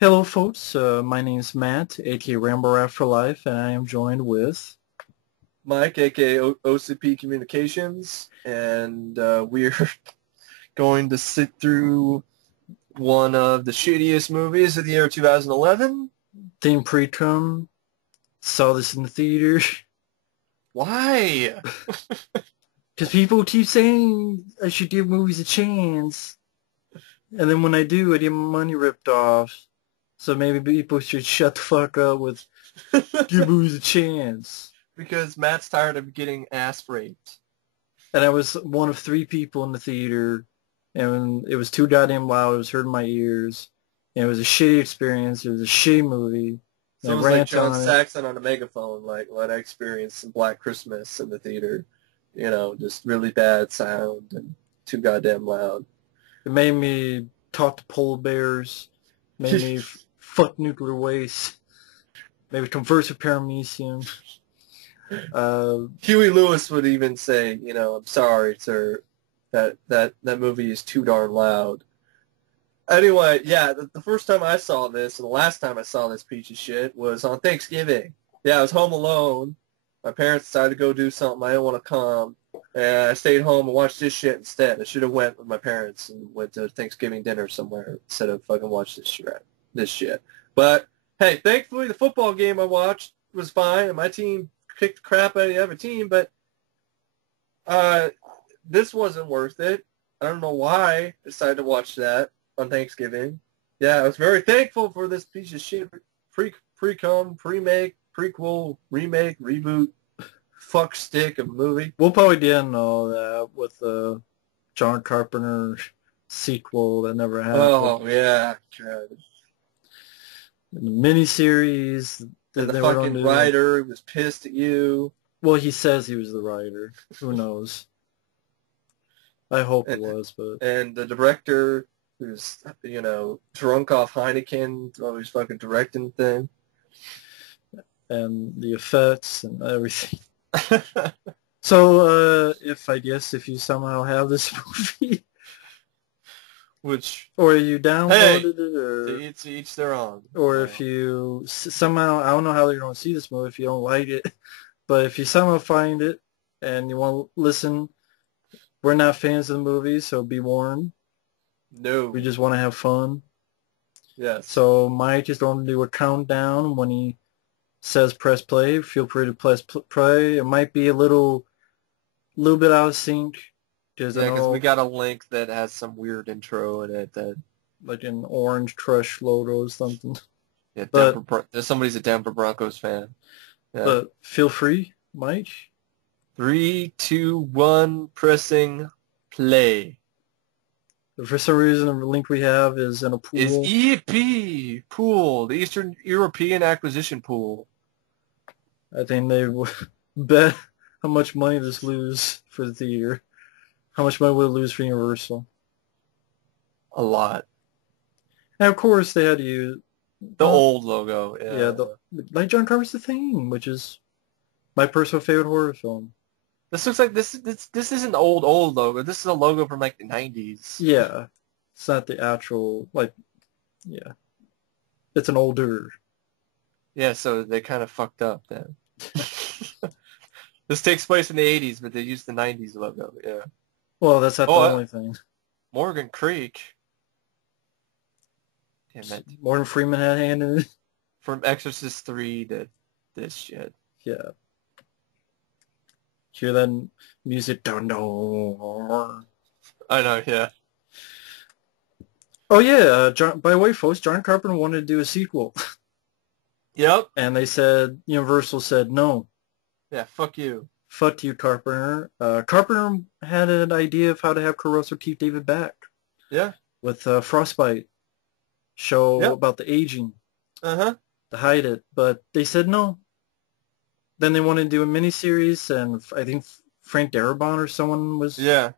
Hello, folks. My name is Matt, aka Rambo Afterlife, and I am joined with. Mike, aka OCP Communications, and we're going to sit through one of the shittiest movies of the year 2011. Theme Precum. Saw this in the theater. Why? Because people keep saying I should give movies a chance. And then when I do, I get my money ripped off. So maybe people should shut the fuck up with give movies a chance. Because Matt's tired of getting ass raped. And I was one of 3 people in the theater. And it was too goddamn loud. It was hurting my ears. And it was a shitty experience. It was a shitty movie. So it was like John Saxon on a megaphone, like what I experienced in Black Christmas in the theater. You know, just really bad sound and too goddamn loud. It made me talk to polar bears. Made me fuck nuclear waste. Made me converse with paramecium. Huey Lewis would even say, you know, I'm sorry, sir, that movie is too darn loud. Anyway, yeah, the first time I saw this, and the last time I saw this piece of shit, was on Thanksgiving. Yeah, I was home alone. My parents decided to go do something. I didn't want to come. And I stayed home and watched this shit instead. I should have went with my parents and went to Thanksgiving dinner somewhere instead of fucking watch this shit. But, hey, thankfully the football game I watched was fine, and my team kicked the crap out of the other team, but this wasn't worth it. I don't know why I decided to watch that on Thanksgiving. Yeah, I was very thankful for this piece of shit precum, pre-make, prequel, remake, reboot, fuck stick of movie. We'll probably get into all that with the John Carpenter sequel that never happened. Oh, yeah. God. And the miniseries that the fucking writer was pissed at you. Well, he says he was the writer. Who knows? I hope it was, but... And the director who's, you know, drunk off Heineken, always fucking directing the thing. And the effects and everything. So, if you somehow have this movie, or you downloaded it, or to each their own. Or if you somehow, I don't know how you're going to see this movie if you don't like it, but if you somehow find it and you want to listen, we're not fans of the movie, so be warned. No. We just want to have fun. Yes. So Mike is going to do a countdown when he says press play. Feel free to press play. It might be a little bit out of sync. Because we got a link that has some weird intro in it, that like an orange crush logo or something. Yeah, somebody's a Denver Broncos fan. Yeah. But feel free, Mike. 3, 2, 1, pressing play. For some reason, the link we have is in a pool. Is EP pool, the Eastern European Acquisition Pool. I think they bet how much money this lose for the theater. How much money would it lose for Universal? A lot. And of course, they had to use the old logo. Yeah, like John Carpenter's The Thing, which is my personal favorite horror film. This looks like this isn't old logo. This is a logo from like the 90s. Yeah, it's not the actual yeah, it's an older. Yeah, so they kind of fucked up then. This takes place in the 80s, but they used the 90s logo. Yeah. Well, that's not the only thing. Morgan Creek. Damn it. Morgan Freeman had a hand in it. From Exorcist 3 to this shit. Yeah. Hear that music? Dun, dun. I know, yeah. Oh, yeah. By the way, folks, John Carpenter wanted to do a sequel. Yep. And they said, Universal said no. Yeah, fuck you. Fuck you, Carpenter. Carpenter had an idea of how to have Caruso keep David back. Yeah. With Frostbite. Show about the aging. Uh-huh. To hide it. But they said no. Then they wanted to do a miniseries, and I think Frank Darabont or someone was... Yeah.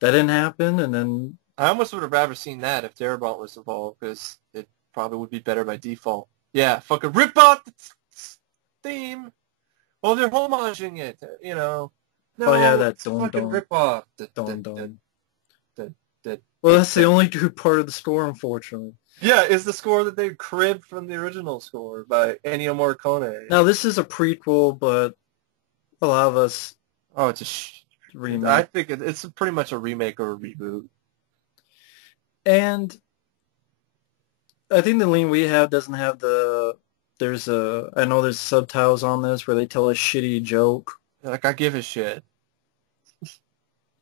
That didn't happen, and then... I almost would have rather seen that if Darabont was involved, because it probably would be better by default. Yeah, fucking rip off the theme. Well, they're homaging it, you know. No, oh, yeah, that's fucking rip off. Well, that's the only good part of the score, unfortunately. Yeah, it's the score that they cribbed from the original score by Ennio Morricone. Now, this is a prequel, but a lot of us Oh, it's a remake. I think it's pretty much a remake or a reboot. And I think the link we have doesn't have I know there's subtitles on this where they tell a shitty joke. Like, I give a shit.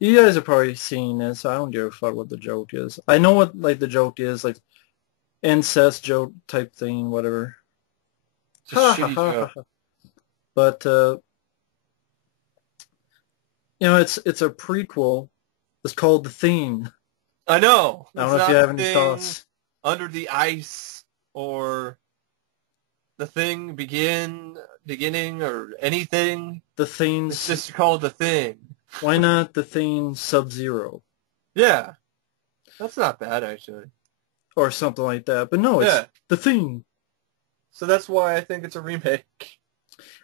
You guys have probably seen this, so I don't give a fuck what the joke is. I know what, like, the joke is, like, incest joke type thing, whatever. It's a shitty joke. But, you know, it's a prequel. It's called The Thing. I know. I don't know if you have any thoughts. Under the Ice or The Thing beginning or anything. The Thing. It's just called The Thing. Why not The Thing Sub-Zero? Yeah. That's not bad, actually. Or something like that. But no, it's The Thing. So that's why I think it's a remake.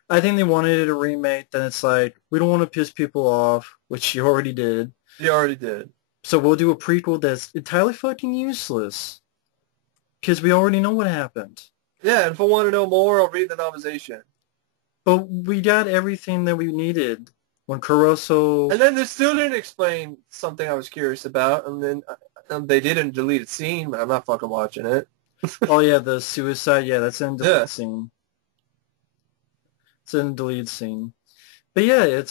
I think they wanted it a remake. Then it's like, we don't want to piss people off, which you already did. You already did. So we'll do a prequel that's entirely fucking useless. Because we already know what happened. Yeah, and if I want to know more, I'll read the novelization. But we got everything that we needed when Caruso... And then they still didn't explain something I was curious about, and then they did in deleted scene, but I'm not fucking watching it. Oh yeah, the suicide, yeah, that's in the deleted scene. It's in the deleted scene. But yeah,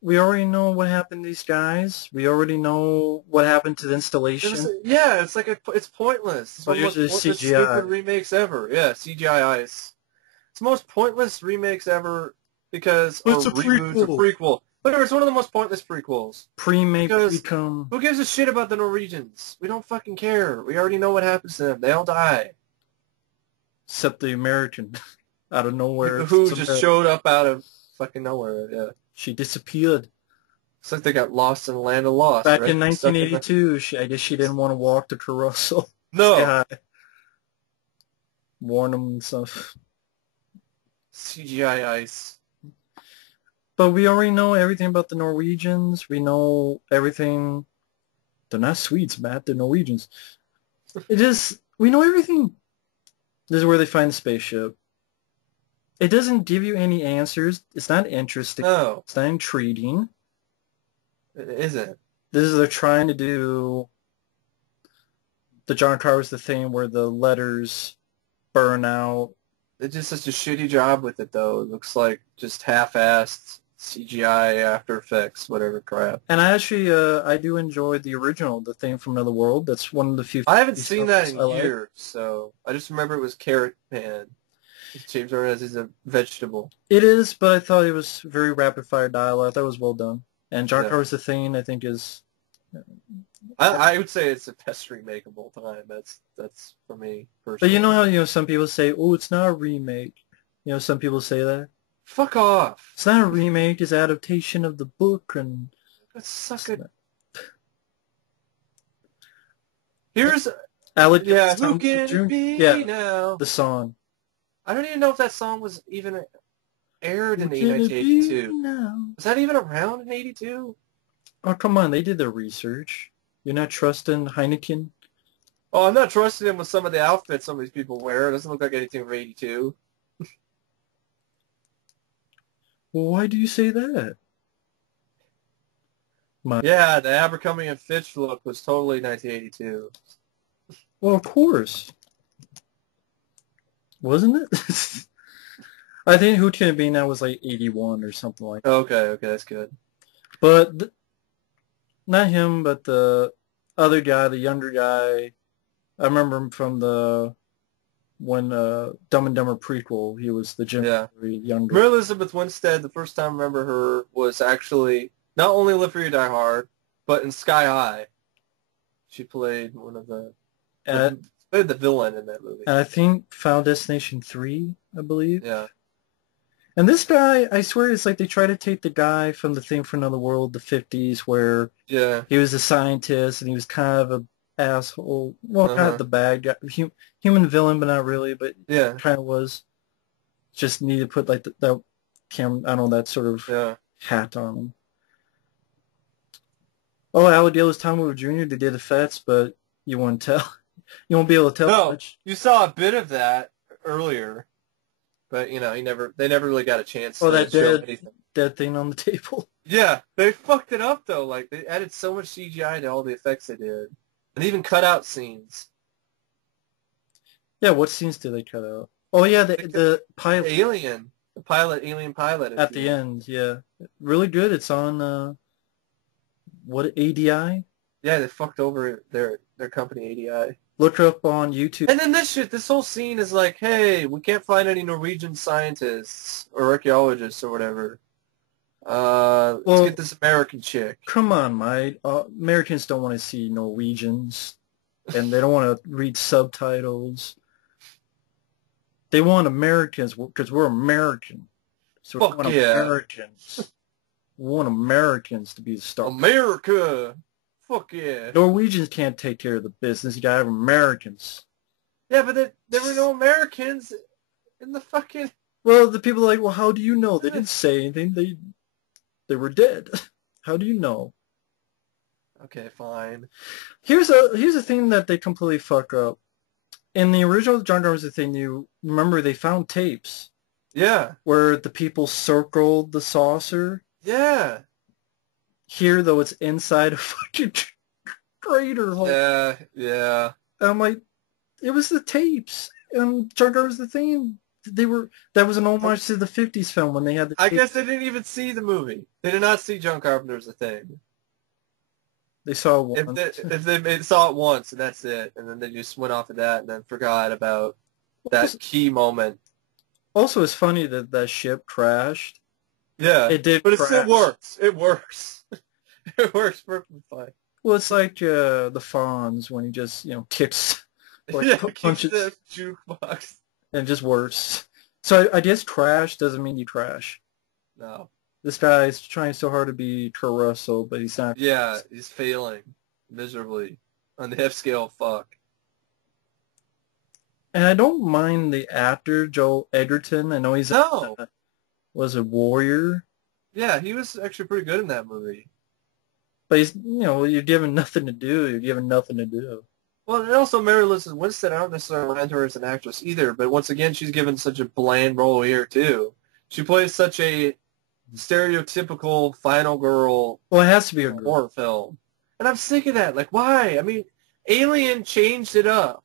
we already know what happened to these guys. We already know what happened to the installation. It's like it's pointless. It's But one of the most usually pointless, CGI. stupid remakes ever. Yeah, CGI ice. It's the most pointless remakes ever because It's a prequel. Whatever, it's one of the most pointless prequels. Pre-made, Because pre-cum. who gives a shit about the Norwegians? We don't fucking care. We already know what happens to them. They all die. Except the American. Out of nowhere. Who just showed up out of fucking nowhere, yeah. She disappeared. It's like they got lost in the land of lost. Back right? in 1982, I guess she didn't want to walk to Caruso. No. Yeah. Warn them and stuff. CGI ice. But we already know everything about the Norwegians. We know everything. They're not Swedes, Matt. They're Norwegians. We know everything. This is where they find the spaceship. It doesn't give you any answers. It's not interesting. No. It's not intriguing. It isn't. They're trying to do the John Carver's The Thing where the letters burn out. They did such a shitty job with it, though. It looks like just half-assed CGI, After Effects, whatever crap. And I actually, I do enjoy the original, The Thing from Another World. That's one of the few... I haven't seen that in years, like. So I just remember it was Carrot Man. James Ernest is a vegetable. It is, but I thought it was very rapid-fire dialogue. That was well done. And John Carver's The Thing, I think, is... I would say it's the best remake of all time. That's for me, personally. But you know how, some people say, oh, it's not a remake. Some people say that. Fuck off. It's not a remake. It's an adaptation of the book, and... Let's suck it. Here's... Alec, who can it be now? The song. I don't even know if that song was even aired in 1982. Was that even around in 82? Oh, come on. They did their research. You're not trusting Heineken? Oh, I'm not trusting him with some of the outfits some of these people wear. It doesn't look like anything from 82. Well, why do you say that? Yeah, the Abercrombie and Fitch look was totally 1982. Well, of course. Wasn't it? I think Who Can It Be Now was like 81 or something like that. Okay, that's good. But not him, but the other guy, the younger guy. I remember him from when Dumb and Dumber prequel. He was the Jim Carrey younger. Mary Elizabeth Winstead, the first time I remember her was actually not only Live Free or Die Hard, but in Sky High. She played one of the... played the villain in that movie. And I think Final Destination 3, I believe. Yeah. And this guy, I swear, it's like they try to take the guy from The Thing from Another World, the 50s, where he was a scientist and he was kind of a asshole. Well, kind of the bad guy. Human villain, but not really, but kind of was. Just need to put like that camera, I don't know, that sort of hat on him. Oh, Alec Guinness, Tom Hooper Jr., they did effects, but You won't tell. You won't be able to tell No, much. you saw a bit of that earlier, but they never really got a chance Oh, to that show anything. dead thing on the table. Yeah, they fucked it up though. Like they added so much CGI to all the effects they did, and even cut out scenes. Yeah, what scenes did they cut out? Oh yeah, the pilot Alien pilot at the end. Yeah, really good. It's on what ADI? Yeah, they fucked over their company ADI. Look her up on YouTube. And then this whole scene is like, hey, we can't find any Norwegian scientists or archaeologists or whatever. Let's get this American chick. Come on, mate. Americans don't want to see Norwegians, and they don't want to read subtitles. They want Americans because we're American. So we want Americans. We want Americans to be the star. America! Fuck yeah. Norwegians can't take care of the business. You gotta have Americans. Yeah, but there were no Americans in the fucking... Well, the people are like, well, how do you know? They didn't say anything. They were dead. How do you know? Okay, fine. Here's a thing that they completely fuck up. In the original John Carpenter thing, you remember they found tapes. Yeah. Where the people circled the saucer. Yeah. Here, though, it's inside a fucking crater hole. Yeah, yeah. And I'm like, it was the tapes. And John Carpenter's the thing. That was an homage to the 50s film when they had the tapes. I guess they didn't even see the movie. They did not see John Carpenter's The Thing. They saw it once. If they saw it once and that's it, and then they just went off of that and then forgot about that key moment. Also, it's funny that that ship crashed. Yeah, it did, but crash. It still works. It works. It works perfectly fine. Well, it's like the Fonz when he just kicks, punches the jukebox, and it just works. So I guess crash doesn't mean you crash. No. This guy's trying so hard to be Kurt Russell, but he's not. Yeah, he's failing miserably on the F scale of fuck. And I don't mind the actor, Joel Edgerton. I know he's was a warrior. Yeah, he was actually pretty good in that movie. But he's, you're given nothing to do. You're given nothing to do. Well, and also Mary Elizabeth Winstead, I don't necessarily mind her as an actress either, but once again, she's given such a bland role here, too. She plays such a stereotypical final girl. Well, it has to be a horror film. And I'm sick of that. Like, why? I mean, Alien changed it up.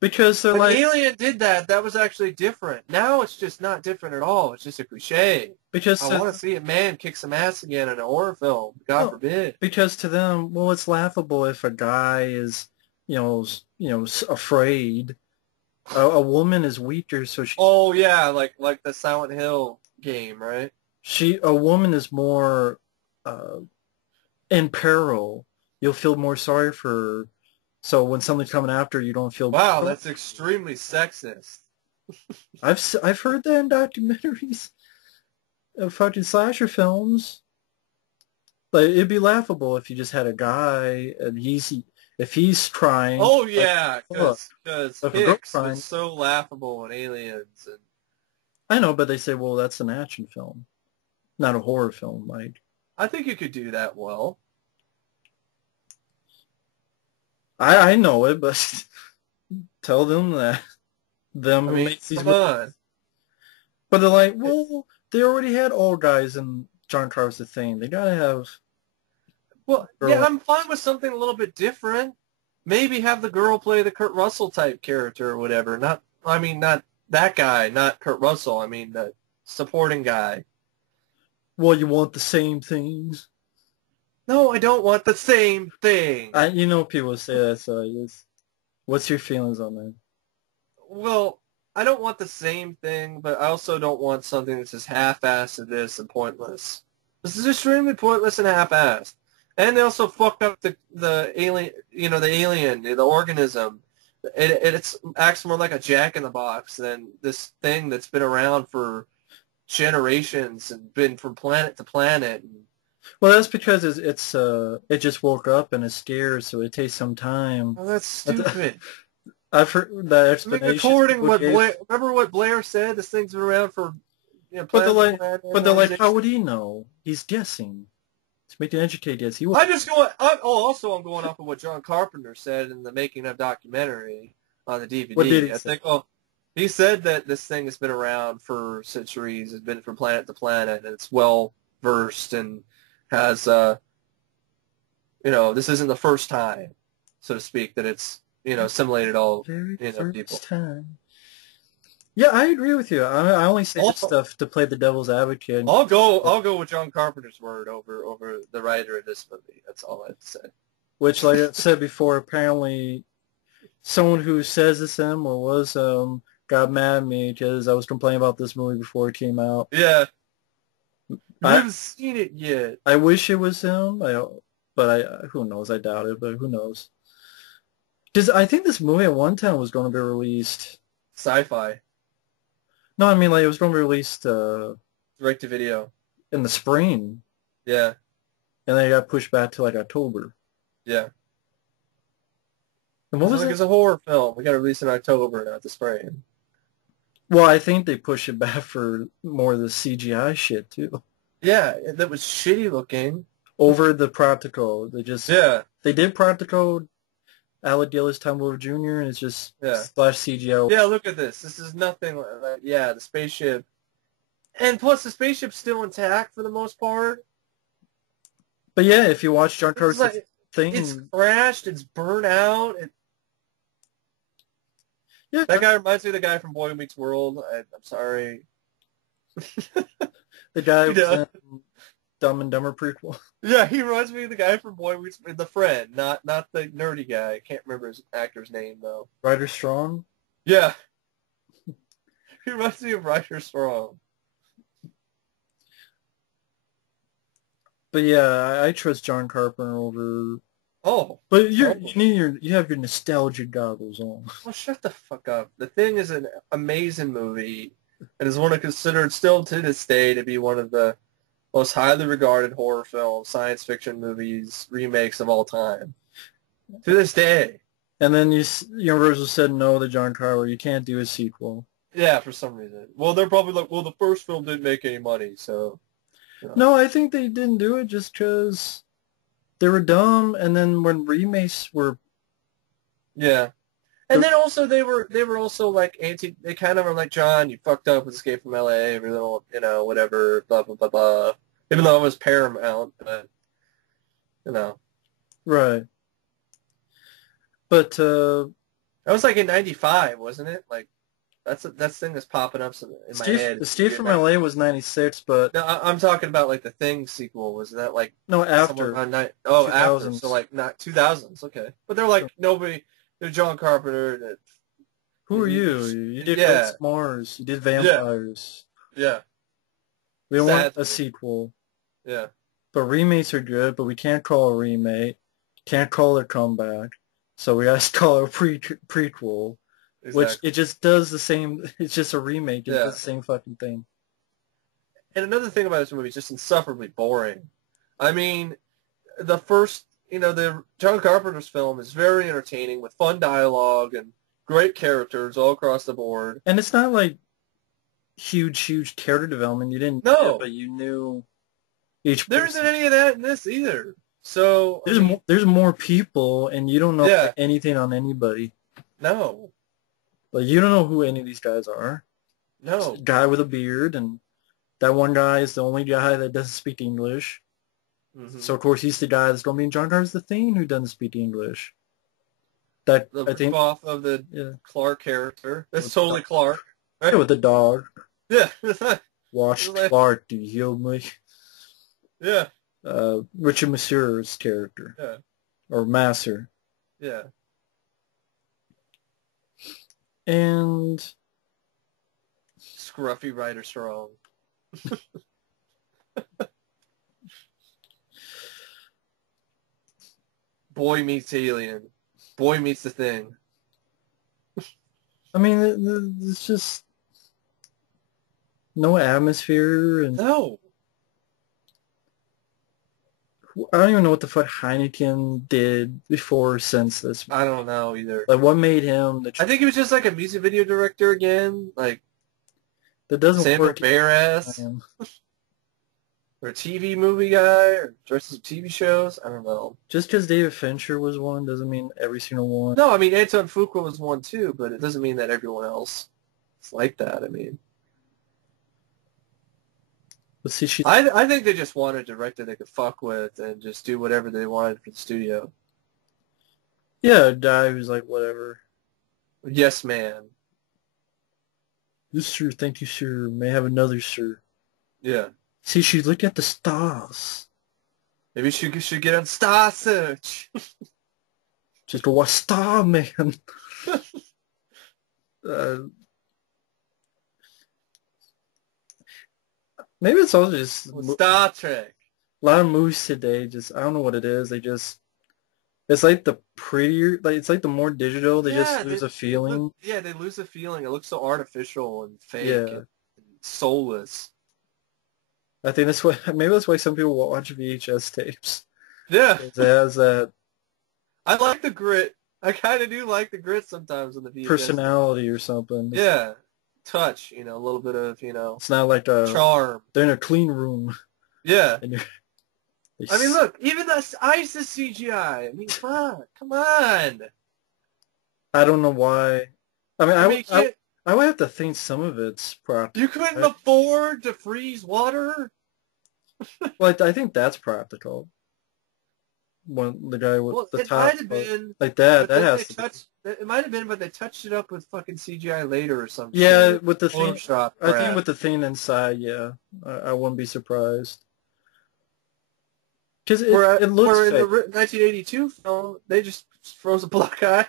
Because they're when Alien did that was actually different. Now it's just not different at all. It's just a cliche. Because I want to see a man kick some ass again in a horror film. God forbid. Because to them, well, it's laughable if a guy is, afraid. A woman is weaker, so she. Oh yeah, like the Silent Hill game, right? A woman is more in peril. You'll feel more sorry for her. So when something's coming after you, don't feel. Wow, that's extremely sexist. I've heard that in documentaries of fucking slasher films. Like it'd be laughable if you just had a guy and if he's trying. Oh yeah, because Hicks was so laughable in Aliens. And I know, but they say, well, that's an action film, not a horror film, Mike. I think you could do that well. I know it, but tell them that. Them who make these movies. But they're like, well, they already had all guys in John Carpenter's The Thing. They gotta have. Well, yeah, I'm fine with something a little bit different. Maybe have the girl play the Kurt Russell type character or whatever. Not that guy, not Kurt Russell. I mean the supporting guy. Well, you want the same things. No, I don't want the same thing. People say that, so what's your feelings on that? Well, I don't want the same thing, but I also don't want something that's just half-assed to this and pointless. This is extremely pointless and half-assed. And they also fucked up the alien, the organism. It acts more like a jack-in-the-box than this thing that's been around for generations and been from planet to planet. Well, that's because it just woke up and it's scared, so it takes some time. Oh, that's stupid. I've heard that explanation. Remember what Blair said? This thing's been around for. But they're like, how would he know? He's guessing. to make an educated guess. He I'm just going. I'm going off of what John Carpenter said in the making of documentary on the DVD. What did he I say? think. Well, he said that this thing has been around for centuries. It's been from planet to planet, and it's well versed and has, this isn't the first time, so to speak, that it's, assimilated all, Very people. first time. Yeah, I agree with you. I only say this stuff to play the devil's advocate. I'll go with John Carpenter's word over the writer of this movie. That's all I have to say. Which, like I said before, apparently someone who says it's him or was got mad at me because I was complaining about this movie before it came out. Yeah. I haven't seen it yet. I wish it was him, but who knows? I doubt it, but who knows? Because I think this movie at one time was going to be released. Sci-Fi. No, I mean, like, it was going to be released direct to video in the spring. Yeah. And then it got pushed back to, like, October. Yeah. And what was it? It's a horror film. We got to release in October, not the spring. Well, I think they pushed it back for more of the CGI shit, too. Yeah, that was shitty looking. Over the practical. They did practical Alec Gillis, Tom Wilder Jr., and it's just slash CGI. Yeah, look at this. This is nothing like, the spaceship. And plus, the spaceship's still intact for the most part. But yeah, if you watch John Carpenter's thing... It's crashed, it's burnt out. Yeah. That guy reminds me of the guy from Boy Meets World. I'm sorry. The guy was in Dumb and Dumber prequel. Yeah, he reminds me of the guy from Boy Meets the friend, not the nerdy guy. I can't remember his actor's name though. Ryder Strong? Yeah. He reminds me of Ryder Strong. But yeah, I trust John Carpenter over. Oh, but you have your nostalgia goggles on. Well, shut the fuck up. The Thing is an amazing movie, and is one of considered still to this day to be one of the most highly regarded horror films, science fiction movies, remakes of all time. To this day. And then Universal said no to John Carpenter. You can't do a sequel. Yeah, for some reason. Well, they're probably like, well, the first film didn't make any money, so. No, I think they didn't do it just because they were dumb, and then when remakes were... Yeah. And then also they were also like they kind of were like, John, you fucked up with Escape from L.A., every little, whatever, blah, blah, blah, blah. Even though it was Paramount, but, Right. But, that was like in 95, wasn't it? Like, that's thing that's popping up in my head. Escape from L.A. was 96, but... No, I'm talking about, like, the Thing sequel. Was that, like... No, after. After. So, like, not 2000s. Okay. But they're, like, nobody... They're John Carpenter. Who are you? You did Ghost Mars. You did Vampires. Yeah. We don't want a sequel. Yeah. But remakes are good, but we can't call a remake. Can't call it a comeback. So we have to call it a prequel. Exactly. Which, it just does the same... It's just a remake. It does the same fucking thing. And another thing about this movie is just insufferably boring. I mean, the first... the John Carpenter's film is very entertaining with fun dialogue and great characters all across the board. And it's not like huge character development. You didn't know, but you knew each person. There isn't any of that in this either. So there's more people, and you don't know anything on anybody. No. Like, you don't know who any of these guys are. No. It's a guy with a beard, and that one guy is the only guy that doesn't speak English. Mm-hmm. So, of course, he's the guy that's going to be in John Carpenter's The Thing who doesn't speak English. I think off of the Clark character. That's totally Clark. Right? Yeah, with the dog. Yeah. Watch Clark, do you hear me? Yeah. Richard Masseur's character. Yeah. Or Masser. Yeah. And... Scruffy Ryder Strong. Boy meets alien. Boy meets the Thing. I mean, it's just no atmosphere. And no. I don't even know what the fuck Heineken did before or since this. I don't know either. Like, what made him I think he was just like a music video director again. Like, that doesn't Sandra work. Bear ass. Or a TV movie guy, or directors of TV shows. I don't know. Just because David Fincher was one doesn't mean every single one. No, I mean, Anton Fuqua was one too, but it doesn't mean that everyone else is like that. I mean, Let's see, I think they just wanted a director they could fuck with and just do whatever they wanted for the studio. yeah, a guy who's like, whatever. Yes, man. This sir, thank you, sir. May I have another, sir. Yeah. See, she's looking at the stars. Maybe she should get on Star Search. Just watch Star Man. uh, maybe it's all just Star Trek. A lot of movies today. Just I don't know what it is. They just it's like the prettier, like it's like the more digital. They just lose a feeling. They lose a feeling. It looks so artificial and fake and soulless. I think that's why maybe that's why some people watch VHS tapes. Yeah. It has that. I like the grit. I kind of do like the grit sometimes in the VHS. Personality or something. Yeah. Touch, a little bit of, It's not like a charm. They're in a clean room. Yeah. I mean, look, even the ice is CGI. I mean, fuck, come on. I don't know why. I mean, I would have to think some of it's practical. You couldn't afford to freeze water? Well, I think that's practical. When the guy with the top, might have been, like that has to be. It might have been, but they touched it up with fucking CGI later or something. Yeah, with the thing. I think with the thing inside, yeah, I wouldn't be surprised. Because it looks in the 1982 film, they just froze a black eye.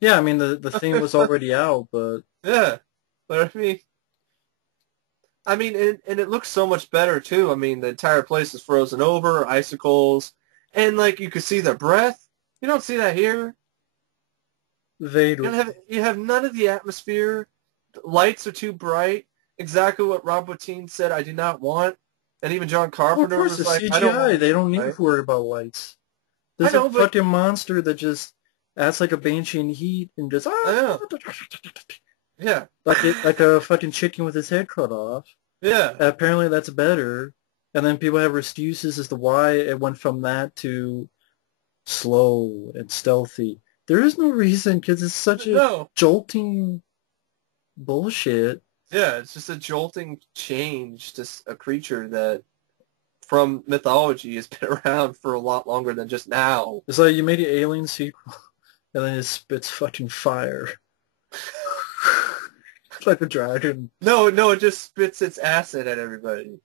Yeah, I mean the thing was already out, but yeah, but I mean, and it looks so much better too. I mean, the entire place is frozen over, icicles, and like you could see their breath. You don't see that here. You have none of the atmosphere. The lights are too bright. Exactly what Rob Bottin said. I do not want. And even John Carpenter was like, CGI, I don't. They don't need to worry about lights. There's a fucking monster that just acts like a banshee in heat and just yeah, like a fucking chicken with his head cut off. Yeah. Apparently that's better. And then people have excuses as to why it went from that to slow and stealthy. There is no reason because it's such a jolting bullshit. Yeah, it's just a jolting change to a creature that from mythology has been around for a lot longer than just now. It's like you made an Alien sequel and then it spits fucking fire. Like a dragon. No, it just spits its acid at everybody.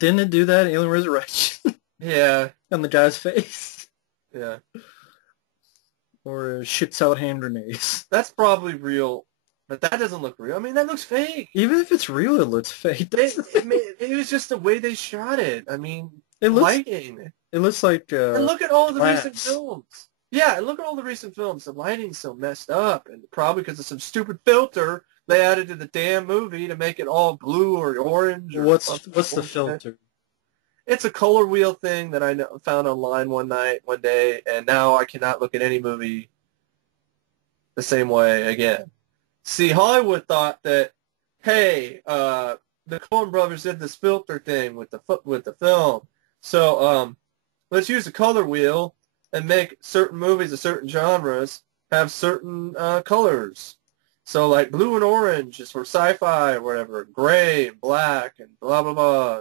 Didn't it do that in Alien Resurrection? Yeah. On the guy's face? Yeah. Or shits out hand grenades. That's probably real, but that doesn't look real. I mean, that looks fake. Even if it's real, it looks fake. It was just the way they shot it. I mean, lighting. It looks like and look at all the recent films. Yeah, look at all the recent films. The lighting's so messed up, and probably because of some stupid filter they added to the damn movie to make it all blue or orange. Or what's the filter? It's a color wheel thing that I found online one day, and now I cannot look at any movie the same way again. See, Hollywood thought that, hey, the Coen brothers did this filter thing with the film, so let's use a color wheel and make certain movies of certain genres have certain colors. So like blue and orange is for sci-fi or whatever, gray and black and blah, blah, blah.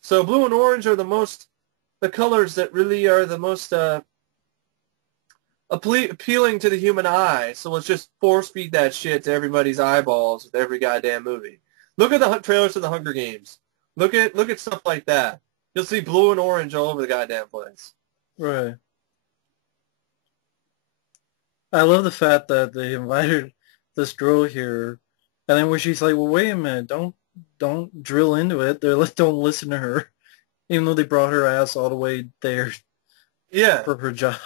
So blue and orange are the colors that really are the most appealing to the human eye. So let's just force feed that shit to everybody's eyeballs with every goddamn movie. Look at the trailers to the Hunger Games. Look at stuff like that. You'll see blue and orange all over the goddamn place. Right. I love the fact that they invited this girl here, and then when she's like, well, wait a minute, don't drill into it. Don't listen to her, even though they brought her ass all the way there. Yeah. For her job.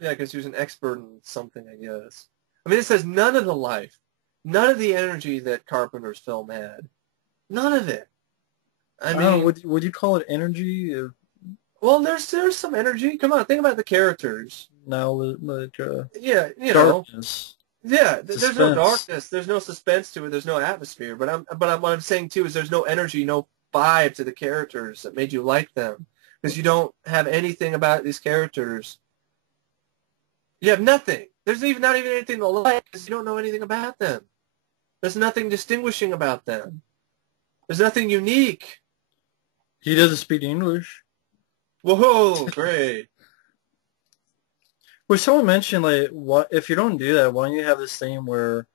Yeah, because she was an expert in something, I guess. I mean, it says none of the life, none of the energy that Carpenter's film had. None of it. I mean, would you call it energy? Well, there's some energy. Come on, think about the characters. Now, like yeah, darkness. Yeah, there's no darkness. There's no suspense to it. There's no atmosphere. But what I'm saying too is there's no energy, no vibe to the characters that made you like them. Because you don't have anything about these characters. You have nothing. There's even not even anything to like because you don't know anything about them. There's nothing distinguishing about them. There's nothing unique. He doesn't speak English. Whoa, great. Well, someone mentioned, like, what if you don't do that, why don't you have this thing where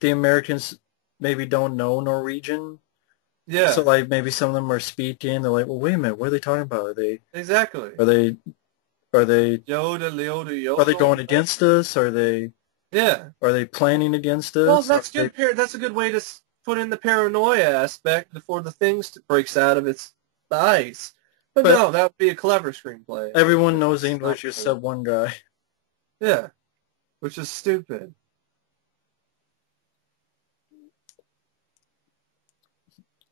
the Americans maybe don't know Norwegian? Yeah. So, like, maybe some of them are speaking. They're like, well, wait a minute, what are they talking about? Exactly. Are they, Yoda, Leoda, Yoda. are they going against us? Are they planning against us? Well, that's good. That's a good way to put in the paranoia aspect before the thing breaks out of the ice. But no, that would be a clever screenplay. Everyone knows English except one guy. Yeah, which is stupid.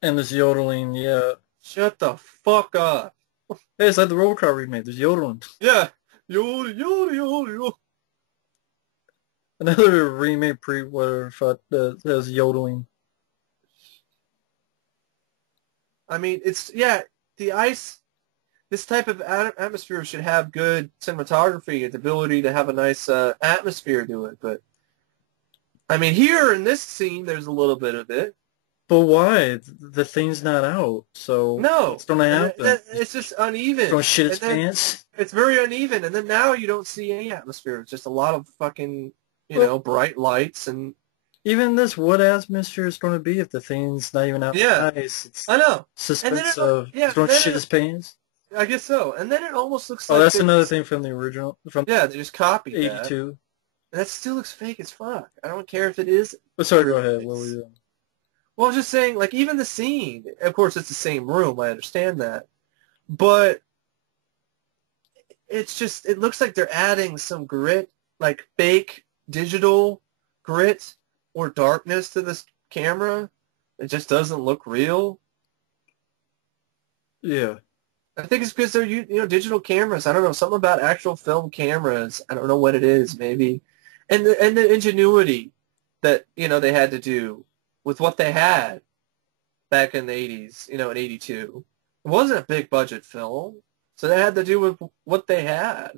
And this yodeling, yeah. Shut the fuck up. Hey, it's like the roll call remake. There's yodeling. Yeah. Yoda, Yoda, Yoda, Yoda. Another remake whatever fuck that has yodeling. I mean, the ice, this type of atmosphere should have good cinematography, the ability to have a nice atmosphere to it. But, I mean, here in this scene, there's a little bit of it. But why? The thing's not out, so no, it's gonna happen. It's just uneven. It's gonna shit its pants. It's very uneven, and then now you don't see any atmosphere. It's just a lot of fucking, bright lights and. Even this, what atmosphere is going to be if the thing's not even out? Yeah, nice. I know. Suspense of it's going to shit its pants. I guess so, and then it almost looks like. Oh, that's another thing from the original. They just copied 82. That still looks fake as fuck. I don't care if it is. Oh, sorry, go ahead. What were you doing? Well, I was just saying, like, even the scene, of course, it's the same room, I understand that. But it's just, it looks like they're adding some grit, like fake digital grit or darkness to this camera. It just doesn't look real. Yeah. I think it's because they're, digital cameras. I don't know, something about actual film cameras. I don't know what it is, maybe. And the ingenuity that, they had to do with what they had back in the 80s, in 82. It wasn't a big budget film, so they had to do with what they had.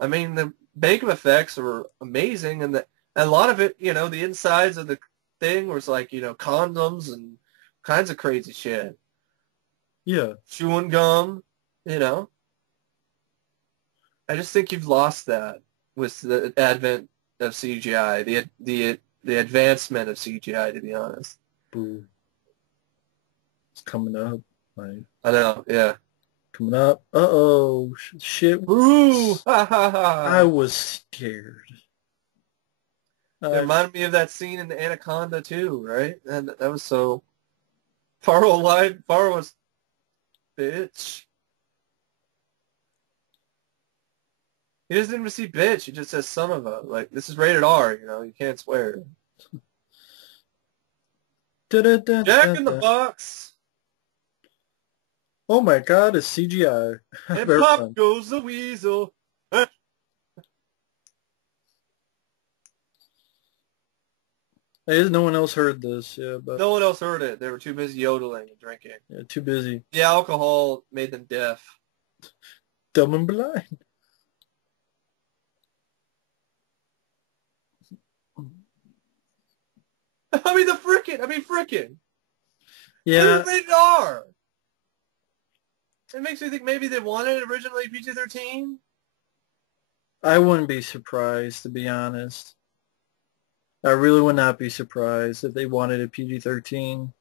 I mean, the makeup effects were amazing, and a lot of it, the insides of the thing was like, condoms and kinds of crazy shit. Yeah. Chewing gum, I just think you've lost that with the advent of CGI, the advancement of CGI, to be honest. Boo. It's coming up. Like, I know, yeah. Coming up. Uh-oh. Shit. Boo! Ha ha ha! I was scared. It reminded me of that scene in the Anaconda, too, right? And that was so... Faro was... Bitch. He doesn't even see bitch. He just says son of a. Like, this is rated R, you can't swear. Jack in the Box. Oh my god, it's CGI. And pop goes the weasel. Hey, no one else heard this, yeah, but no one else heard it. They were too busy yodeling and drinking. Yeah, too busy. The alcohol made them deaf. Dumb and blind. Frickin'. Yeah. It's rated R. It makes me think maybe they wanted it originally PG-13. I wouldn't be surprised, to be honest. I really would not be surprised if they wanted a PG-13.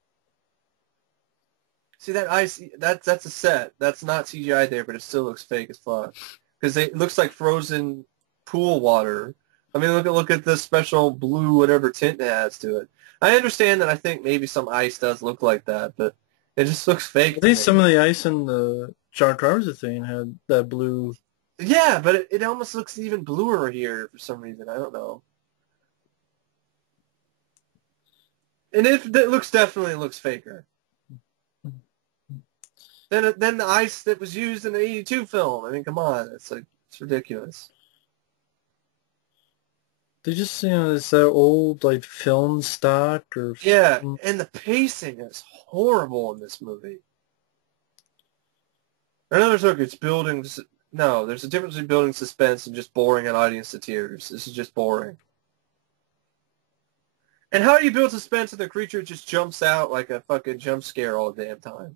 See that ice? That's a set. That's not CGI there, but it still looks fake as fuck. Because it looks like frozen pool water. I mean, look at the special blue whatever tint it has to it. I understand that. I think maybe some ice does look like that, but it just looks fake. I think some of the ice in the John Carpenter thing had that blue. Yeah, but it almost looks even bluer here for some reason. I don't know. And it definitely looks faker. Then the ice that was used in the 82 film. I mean, come on. It's ridiculous. They just, it's that old, like, film stock or... Yeah, and the pacing is horrible in this movie. Another took it's building. No, there's a difference between building suspense and just boring an audience to tears. This is just boring. And how do you build suspense if the creature just jumps out like a fucking jump scare all the damn time?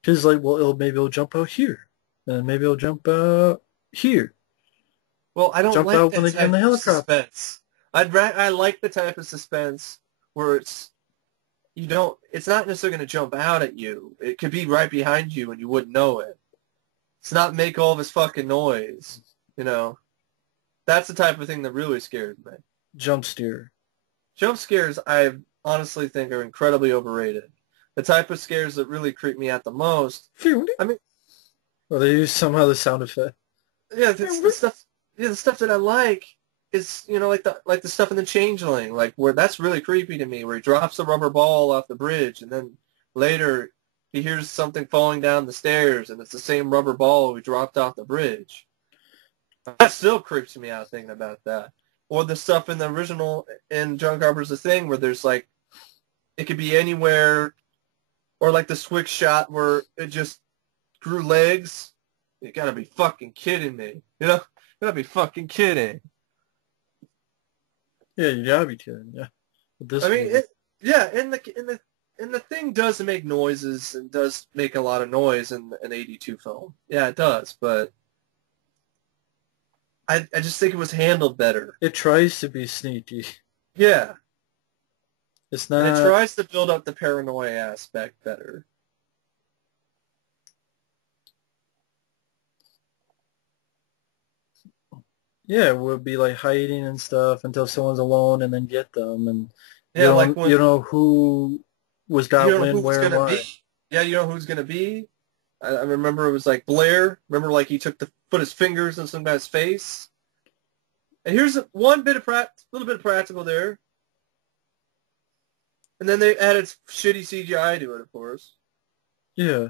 Because like, well, maybe it'll jump out here, and maybe it'll jump out here. Well, I don't Jump like out when that they get in type the of helicopter. suspense. I like the type of suspense where it's not necessarily going to jump out at you. It could be right behind you and you wouldn't know it. It's not make all this fucking noise, you know. That's the type of thing that really scares me. Jump steer. Jump scares, I honestly think, are incredibly overrated. The type of scares that really creep me out the most. I mean, Or they use some other sound effect. yeah, the stuff. Yeah, the stuff that I like is, like the stuff in the Changeling, like where that's really creepy to me, where he drops a rubber ball off the bridge, and then later he hears something falling down the stairs, and it's the same rubber ball he dropped off the bridge. That still creeps me out thinking about that. Or the stuff in the original in John Carpenter's The Thing, where there's like it could be anywhere, or like the switch shot where it just grew legs. You gotta be fucking kidding me, you know? You gotta be fucking kidding. Yeah, you gotta be kidding. Yeah. But this I mean, movie, yeah, and the thing does make noises and does make a lot of noise in an '82 film. Yeah, it does, but I just think it was handled better. it tries to be sneaky. Yeah, It's and it not. tries to build up the paranoia aspect better. Yeah, it would be like hiding and stuff until someone's alone and then get them, and Yeah, like you when know who was you got don't know when, who it's where, and gonna be. why. Yeah, you know who's gonna be. I remember it was like Blair. Remember, like he put his fingers in some guy's face. And here's one bit of little bit of practical there. And then they added shitty CGI to it, of course. Yeah,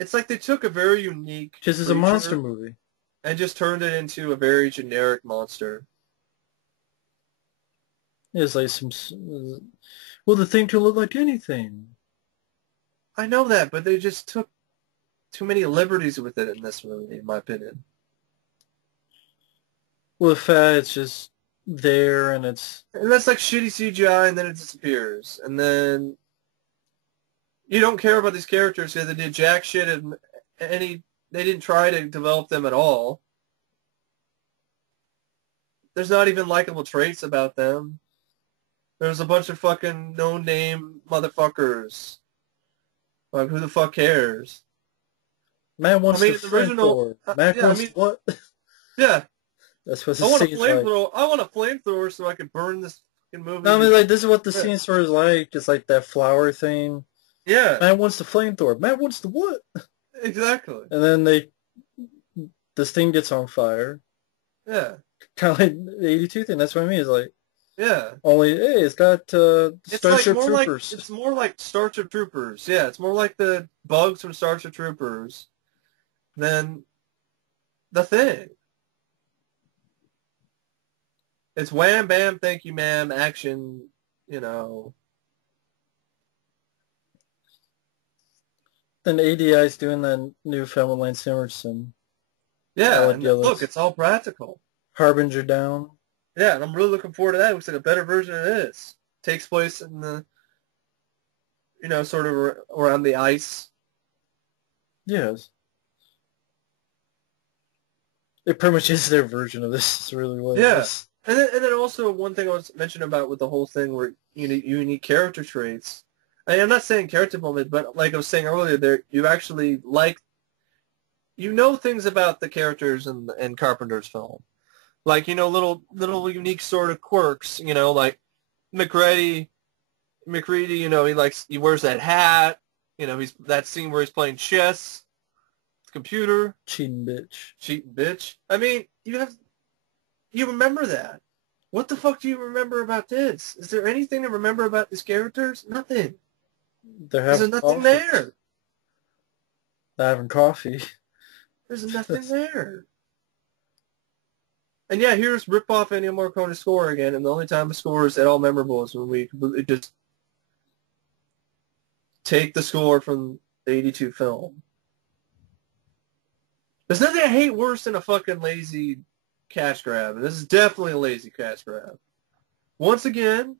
It's like they took a very unique because it's a monster creature movie. and just turned it into a very generic monster. It's like well, the thing can look like anything. I know that, but they just took too many liberties with it in this movie, in my opinion. Well, the fact it's just there and it's And that's like shitty CGI, and then it disappears. And then you don't care about these characters. Yeah, they did jack shit, and they didn't try to develop them at all. There's not even likable traits about them. There's a bunch of fucking no-name motherfuckers. Like, who the fuck cares? man I wants mean, to in the original, flamethrower. Man yeah, I wants mean, what? yeah, That's what the I want a scene's like. flamethrower. I want a flamethrower so I can burn this fucking No, I movie. mean, like, this is what the Yeah, scene sort of like. It's like that flower thing. yeah, Man wants the flamethrower. Man wants the what? exactly. And then this thing gets on fire. Yeah, Kind of like the 82 thing. That's what I mean. It's like, yeah. only, hey, it's got It's like Starship Troopers. it's more like Starship Troopers. Yeah, it's more like the bugs from Starship Troopers than the Thing. It's wham bam, thank you ma'am, action. You know. Then ADI's doing that new film with Lance Emerson. Yeah, Alec and look, Gillis. it's all practical. Harbinger down. Yeah, and I'm really looking forward to that. It looks like a better version of this. Takes place in the, sort of around the ice. Yes. It pretty much is their version of this. Is really what it Yeah. is. And then also one thing I was mentioning about with the whole thing where you need character traits. I'm not saying character development, but like I was saying earlier, there you actually things about the characters in Carpenter's film, like little unique sort of quirks. Like McCready, he wears that hat. He's that scene where he's playing chess, computer, Cheating bitch. cheating bitch. I mean, you remember that. What the fuck do you remember about this? Is there anything to remember about these characters? Nothing. They're There's having nothing coffee. there. They're having coffee. There's nothing there. And yeah, here's rip-off Ennio Morricone score again, and the only time the score is at all memorable is when we completely just take the score from the 82 film. There's nothing I hate worse than a fucking lazy cash grab, and this is definitely a lazy cash grab. Once again,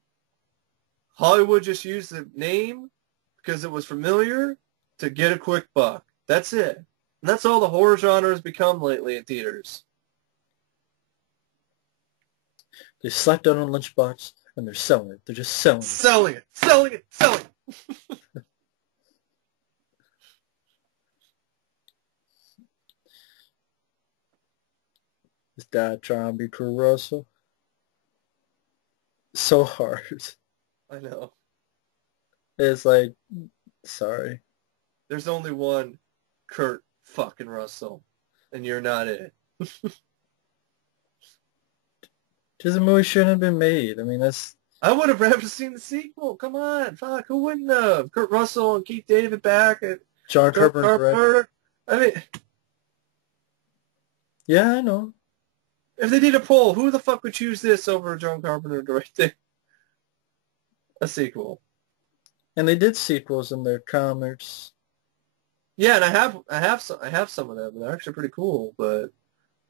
Hollywood just used the name because it was familiar to get a quick buck. That's it. And that's all the horror genre has become lately in theaters. They slapped down on Lunchbox, and they're selling it. They're just selling it. Selling it. Selling it. Selling it. This guy trying to be Kurt Russell. So hard. I know. It's like, sorry. There's only one Kurt fucking Russell, and you're not it. Just a movie shouldn't have been made. I mean, that's... I would have rather seen the sequel. Come on. Fuck. Who wouldn't have? Kurt Russell and Keith David back. And John Carpenter. I mean... Yeah, I know. If they did a poll, who the fuck would choose this over John Carpenter directing a sequel? And they did sequels in their comics. Yeah, and I have some of them. They're actually pretty cool, but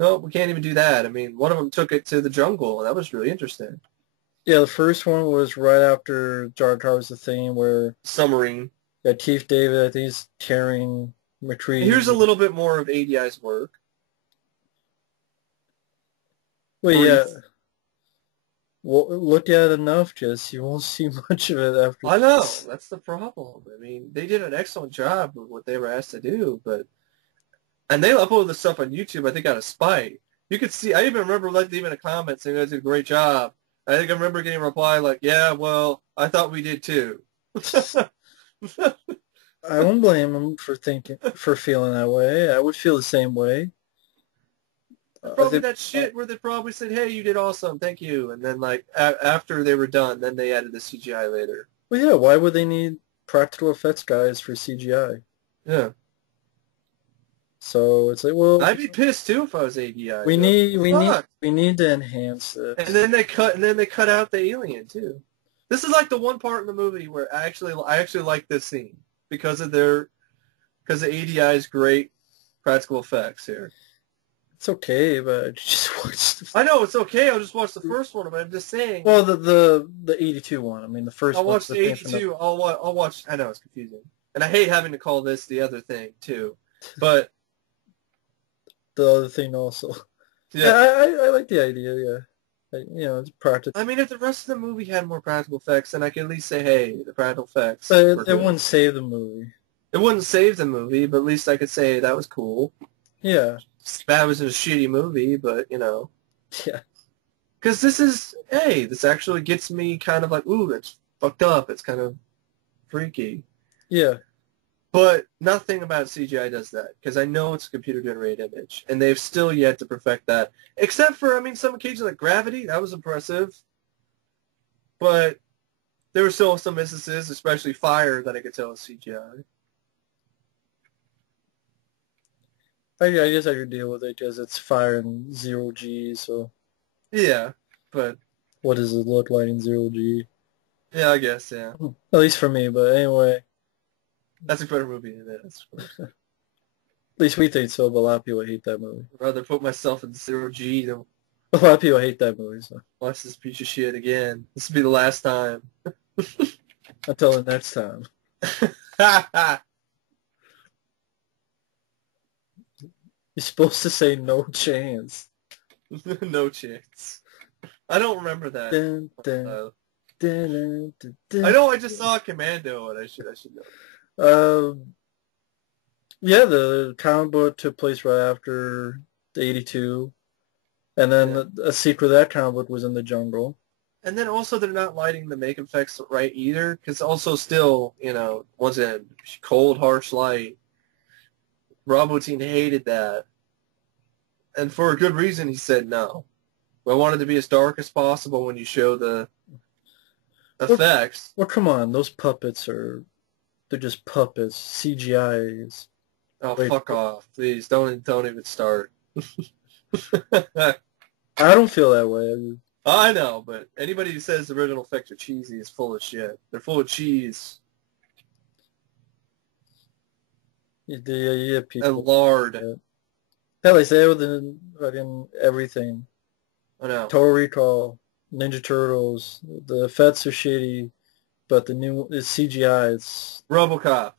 no, we can't even do that. I mean, one of them took it to the jungle, and that was really interesting. Yeah, the first one was right after Jar Jar was the thing where Submarine. Yeah, Keith David, I think he's tearing McCree. Here's a little bit more of ADI's work. Well, yeah. Well, look at it enough, Jess. You won't see much of it after. I know. That's the problem. I mean, they did an excellent job of what they were asked to do, and they uploaded the stuff on YouTube, I think, out of spite. You could see, I even remember leaving a comment saying, "You guys did a great job." I think I remember getting a reply like, "Yeah, well, I thought we did too." I don't blame them for feeling that way. I would feel the same way. Probably that shit where they probably said, "Hey, you did awesome, thank you," and then like after they were done, then they added the CGI later. Well, yeah. Why would they need practical effects guys for CGI? Yeah. So it's like, well, I'd be pissed too if I was ADI. We need to enhance this. And then they cut out the alien too. This is like the one part in the movie where I actually like this scene because of ADI's great practical effects here. It's okay, but just watch. I know it's okay. I'll just watch the first one, but I'm just saying. Well, the 82 one. I mean, the first. I'll watch the 82. I'll watch. I know it's confusing, and I hate having to call this the other thing too, but the other thing also. Yeah, I like the idea. Yeah, it's practical. I mean, if the rest of the movie had more practical effects, then I could at least say, hey, the practical effects. But it wouldn't save the movie. It wouldn't save the movie, but at least I could say that was cool. Yeah. That was a shitty movie, but, Yeah. Because this actually gets me kind of like, ooh, that's fucked up. It's kind of freaky. Yeah. But nothing about CGI does that, because I know it's a computer-generated image, and they've still yet to perfect that. Except for, some occasions like Gravity, that was impressive. But there were still some instances, especially Fire, that I could tell was CGI. I guess I could deal with it because it's Fire in 0G, so... Yeah, but... What does it look like in 0G? Yeah, I guess, yeah. At least for me, but anyway... That's a better movie than this. At least we think so, but a lot of people hate that movie. I'd rather put myself in 0G than... A lot of people hate that movie, so... Watch this piece of shit again. This will be the last time. Until the next time. You're supposed to say no chance. No chance. I don't remember that. Dun, dun, dun, dun, dun. I know I just saw Commando, and I should know. Yeah, the comic book took place right after the 82. And then a sequel to that comic book was in the jungle. And then also they're not lighting the make effects right either, because also still, once again, cold, harsh light. Rob Bottin hated that. And for a good reason, he said no. I wanted to be as dark as possible when you show the effects. Well, come on. Those puppets they're just puppets. CGI is... Oh, fuck off. Please, don't even start. I don't feel that way. I know, but anybody who says the original effects are cheesy is full of shit. They're full of cheese. Yeah, And people. lard. Yeah. Hell, they say it with fucking everything. I know. Total Recall, Ninja Turtles. The effects are shitty, but the new it's CGI. It's RoboCop.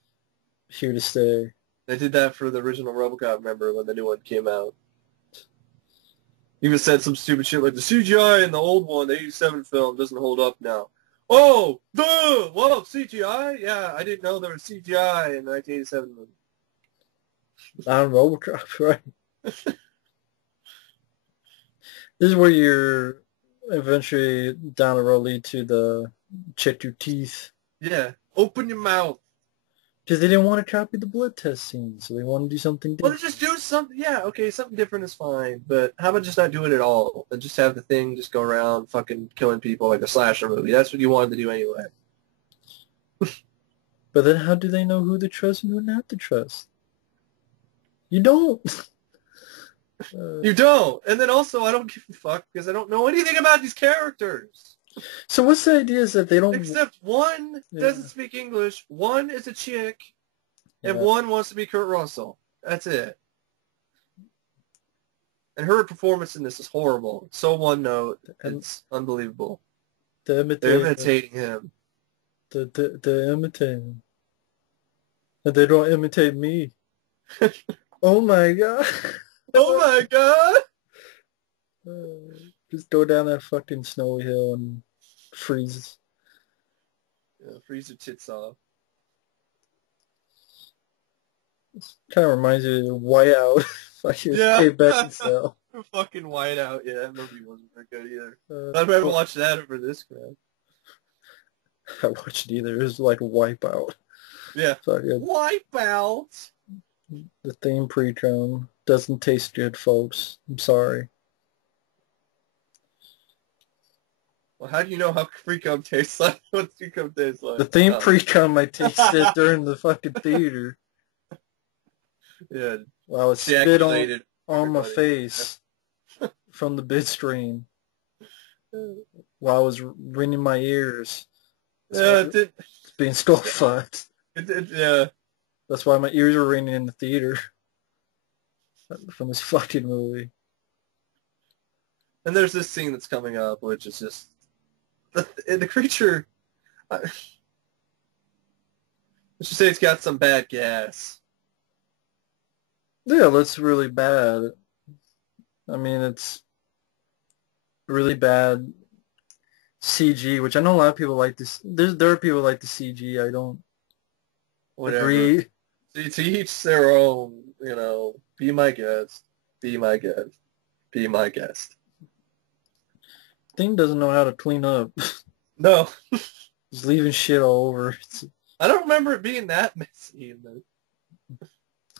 here to stay. They did that for the original RoboCop, remember, when the new one came out. Even said some stupid shit like the CGI in the old one, the 87 film, doesn't hold up now. Oh, duh! Whoa, CGI? Yeah, I didn't know there was CGI in the 1987 movie. On RoboCop, right? This is where you're eventually down the road lead to the check your teeth. Yeah, open your mouth. Because they didn't want to copy the blood test scene, so they wanted to do something Well, different. just do something. Yeah, okay, something different is fine. But how about just not do it at all and just have the thing just go around fucking killing people like a slasher movie? That's what you wanted to do anyway. But then how do they know who to trust and who not to trust? You don't. You don't. And then also, I don't give a fuck because I don't know anything about these characters. So what's the idea is that they don't... Except one doesn't speak English, one is a chick, and one wants to be Kurt Russell. That's it. And her performance in this is horrible. It's so one note. It's unbelievable. They're imitating him. They're imitating him. And they don't imitate me. Oh my god. Oh my god! Just go down that fucking snowy hill and freeze. Yeah, freeze your tits off. Kind of reminds me of Whiteout. Fucking Kate Beckinsale. Fucking Whiteout. Yeah, that movie wasn't very good either. I've never watched that over this crap. I watched it either. It was like Wipeout. Yeah. Fucking Wipeout! the theme precum doesn't taste good, folks. I'm sorry. Well, how do you know how precum tastes like? What's precum taste like? The theme precum I tasted during the fucking theater. Yeah. While it spit on my face from the bid stream while I was ringing my ears. Yeah, it's being skull-fucked. Yeah. That's why my ears are ringing in the theater from this fucking movie. And there's this scene that's coming up, which is just the creature. Let's just say it's got some bad gas. Yeah, that's really bad. I mean, it's really bad CG, which I know a lot of people like this. There are people who like the CG. I don't agree. To each their own, you know. Be my guest. Be my guest. Be my guest. Thing doesn't know how to clean up. No. Just leaving shit all over. I don't remember it being that messy.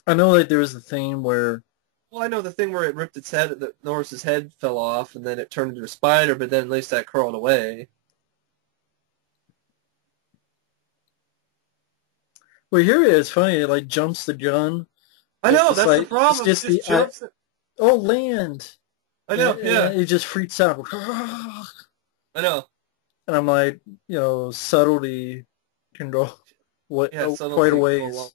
I know like there was the thing where... Well, I know the thing where it ripped its head, that Norris's head fell off, and then it turned into a spider, but then at least that curled away. Well, here it is. Funny. It like jumps the gun. I know, that's the problem. It's just jumps. Oh, land. I know, yeah. It just freaks out. I know. And I'm like, you know, subtlety can go quite a ways.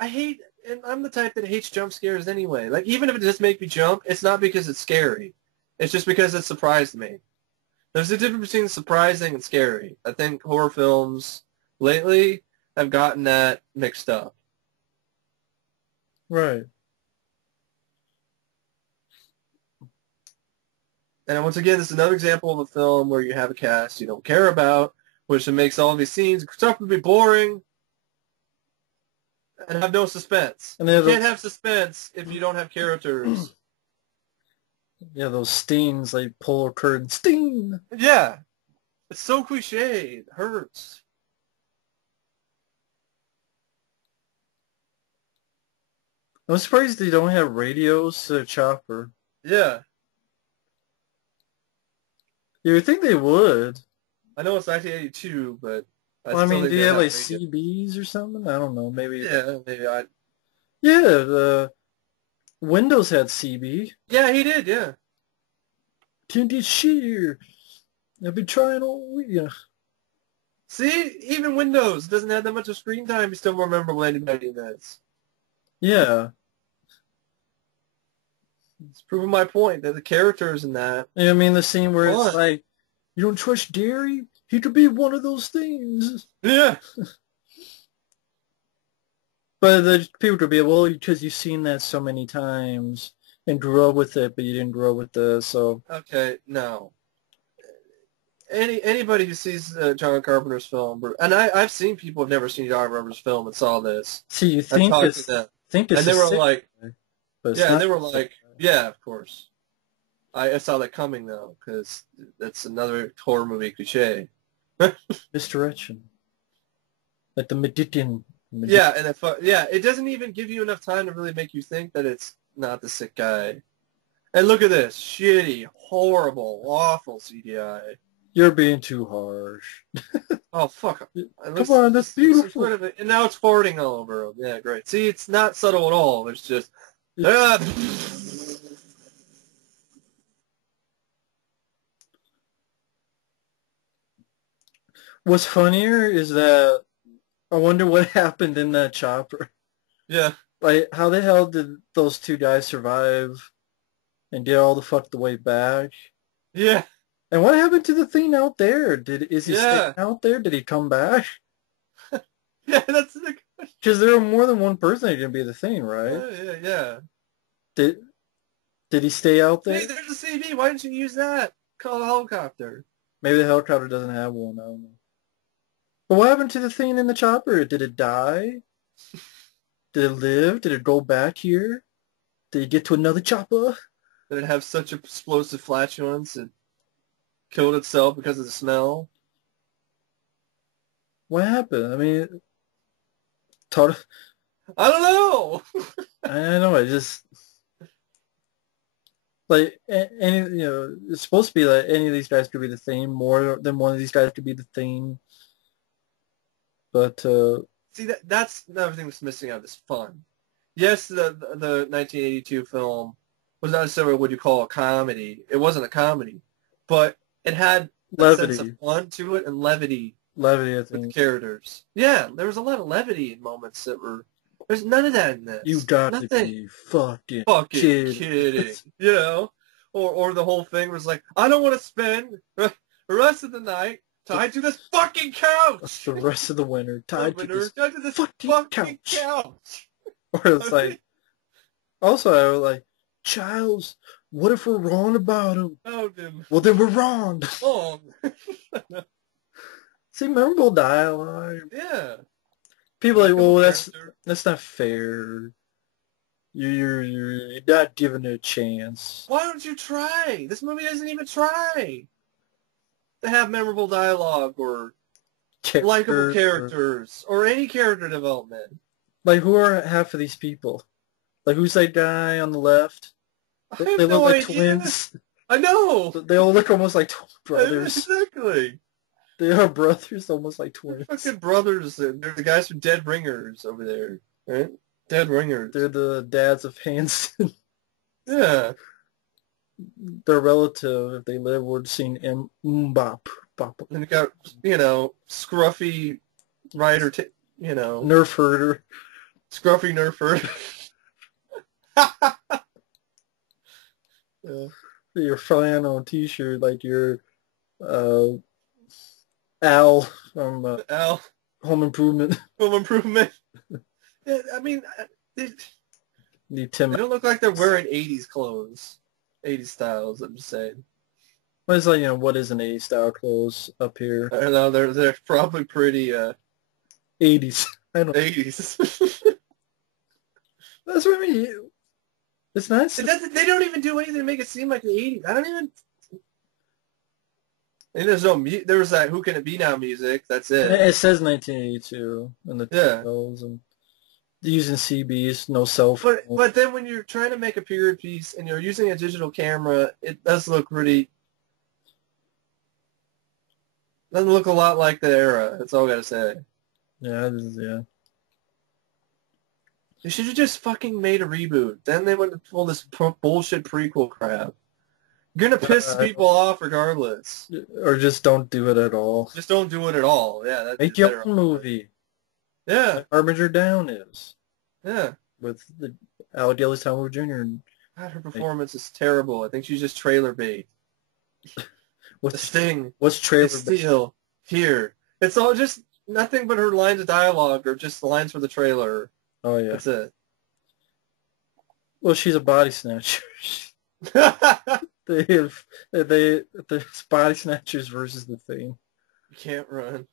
I hate, and I'm the type that hates jump scares anyway. Like, even if it does make me jump, it's not because it's scary. It's just because it surprised me. There's a difference between surprising and scary. I think horror films lately have gotten that mixed up. Right. And once again, this is another example of a film where you have a cast you don't care about, which makes all of these scenes be boring and have no suspense. And you can't have suspense if you don't have characters. Yeah, those stings, like pull a curtain. Sting! Yeah. It's so cliche. It hurts. I'm surprised they don't have radios to the chopper. Yeah. You would think they would. I know it's 1982, but... Well, I mean, do you have like CBs or something? I don't know. Maybe. Yeah, maybe I... Yeah, the Windows had CB. Yeah, he did, yeah. TNT sheer. I've been trying all week. Yeah. See? Even Windows doesn't have that much of screen time. You still remember when anybody does. Yeah. It's proving my point that the characters in that I mean, the scene where it's fun. like, you don't trust Derry? He could be one of those things. Yeah. But the people could be, well, because you've seen that so many times and grew up with it, but you didn't grow up with this, so. Okay, no. Anybody who sees John Carpenter's film, and I've seen people who've never seen John Carpenter's film and saw this. See, you I talked to them, think and it's they a were sick like, guy, but it's yeah, and not they were a sick like, guy. yeah, of course. I saw that coming though, because that's another horror movie cliche. Misdirection. Like the Medidian. Yeah, and it doesn't even give you enough time to really make you think that it's not the sick guy. And look at this shitty, horrible, awful CGI. You're being too harsh. Oh fuck! Come on, that's beautiful. And now it's farting all over him. Yeah, great. See, it's not subtle at all. It's just. What's funnier is that I wonder what happened in that chopper. Yeah. Like, how the hell did those two guys survive and get all the fuck the way back? Yeah. And what happened to the thing out there? Is he staying out there? Did he come back? Yeah, that's the question. Because there were more than one person that can be the thing, right? Yeah. Did he stay out there? Hey, there's a CV. Why didn't you use that? Call a helicopter. Maybe the helicopter doesn't have one. I don't know. But what happened to the thing in the chopper? Did it die? Did it live? Did it go back here? Did it get to another chopper? Did it have such explosive flatulence it killed itself because of the smell? What happened? I mean, I don't know. I don't know. I just like any it's supposed to be like any of these guys could be the thing. More than one of these guys could be the thing. But see that's another thing that's missing out of this fun. Yes, the 1982 film was not necessarily what you call a comedy. It wasn't a comedy, but it had a sense of fun to it and levity. Levity, I with think. the characters. Yeah, there was a lot of levity in moments that were. There's none of that in this. You got to be fucking kidding. You know, or the whole thing was like, I don't want to spend the rest of the night tied to this fucking couch. The rest of the winter tied to this fucking couch. Or it's like, also I was like, Childs, what if we're wrong about him? Well, then we're wrong. Wrong. See, memorable dialogue. Yeah. People are like, well, that's not fair. You're not giving it a chance. Why don't you try? This movie doesn't even try to have memorable dialogue or likable characters or any character development. Like, who are half of these people? Like, who's that guy on the left? They look like twins. I know. They all look almost like brothers. Exactly. They are brothers, almost like twins. They're fucking brothers. They're the guys from Dead Ringers over there, right? Dead Ringers. They're the dads of Hanson. Yeah. Their relative, if they live, would seen Bop. And you got, scruffy rider, Nerf herder. Scruffy Nerf herder. Yeah. Your flannel t-shirt, like your Al from Al. Home Improvement. Home Improvement. Yeah, I mean, they don't look like they're wearing 80s clothes. 80s styles, I'm just saying. Well, it's like, what is an 80s style clothes up here? I don't know, they're probably pretty 80s. I don't know. 80s. That's what I mean. It's nice. They don't even do anything to make it seem like the 80s. I don't even... And there was that Who Can It Be Now music. That's it. It says 1982 in the titles and using CBs, no cell phone. But then when you're trying to make a period piece and you're using a digital camera, it does look pretty. Doesn't look a lot like the era. That's all I gotta say. Yeah. They should have just fucking made a reboot. Then they wouldn't pull this bullshit prequel crap. You're going to piss people off regardless. Or just don't do it at all. Just don't do it at all. Yeah. Make your own movie. Yeah. Harbinger Down is. Yeah. with the Alec Ellis Jr. And God, her like, performance is terrible. I think she's just trailer bait. The what's sting what's is trailer? still here. It's all just nothing but her lines of dialogue or just the lines for the trailer. Oh yeah. That's it. Well, she's a body snatcher. They have the body snatchers versus the Thing. You can't run.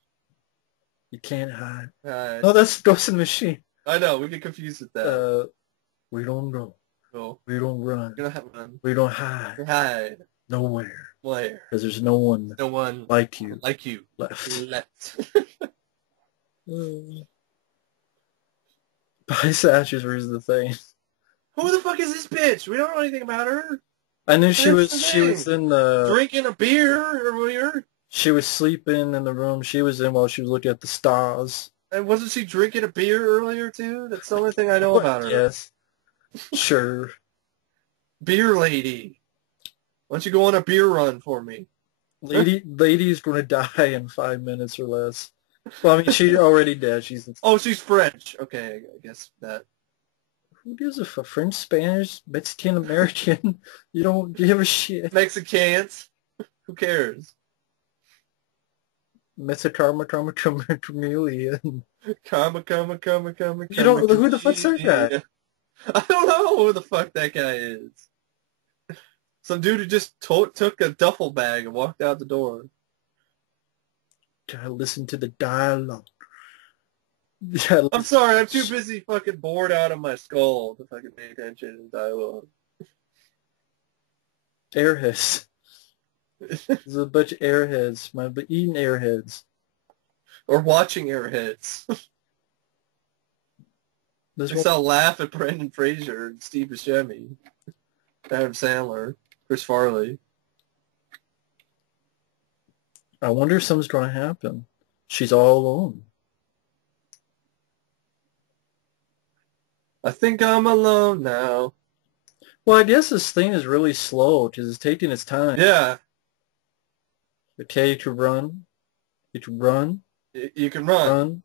You can't hide. Alright. No, that's Ghost in the Machine. I know, we get confused with that. We don't go. Cool. We don't run. You're not run. We don't hide. Hide. Nowhere. Where? Because there's no one like you left. Body snatchers versus the Thing. Who the fuck is this bitch? We don't know anything about her. I knew she That's was in the drinking a beer earlier. She was sleeping in the room she was in while she was looking at the stars. And wasn't she drinking a beer earlier too? That's the only thing I know about her. Yes. Sure. Beer lady. Why don't you go on a beer run for me? Lady is going to die in 5 minutes or less. Well, I mean, she's already dead. She's French. Okay, I guess that. Who gives a fuck? French, Spanish, Mexican, American? You don't give a shit. Mexicans. Who cares? Metakarma, chameleon. Karma. You don't. Who the fuck's that guy? I don't know who the fuck that guy is. Some dude who just took a duffel bag and walked out the door. Gotta listen to the dialogue. I'm sorry, I'm too busy fucking bored out of my skull to fucking pay attention to dialogue. Airheads. There's a bunch of airheads. But eating airheads. Or watching airheads. I'll laugh at Brendan Fraser and Steve Buscemi, Adam Sandler, Chris Farley. I wonder if something's going to happen. She's all alone. I think I'm alone now. Well, I guess this thing is really slow because it's taking its time. Yeah. Okay, you can run. You can run. You can run.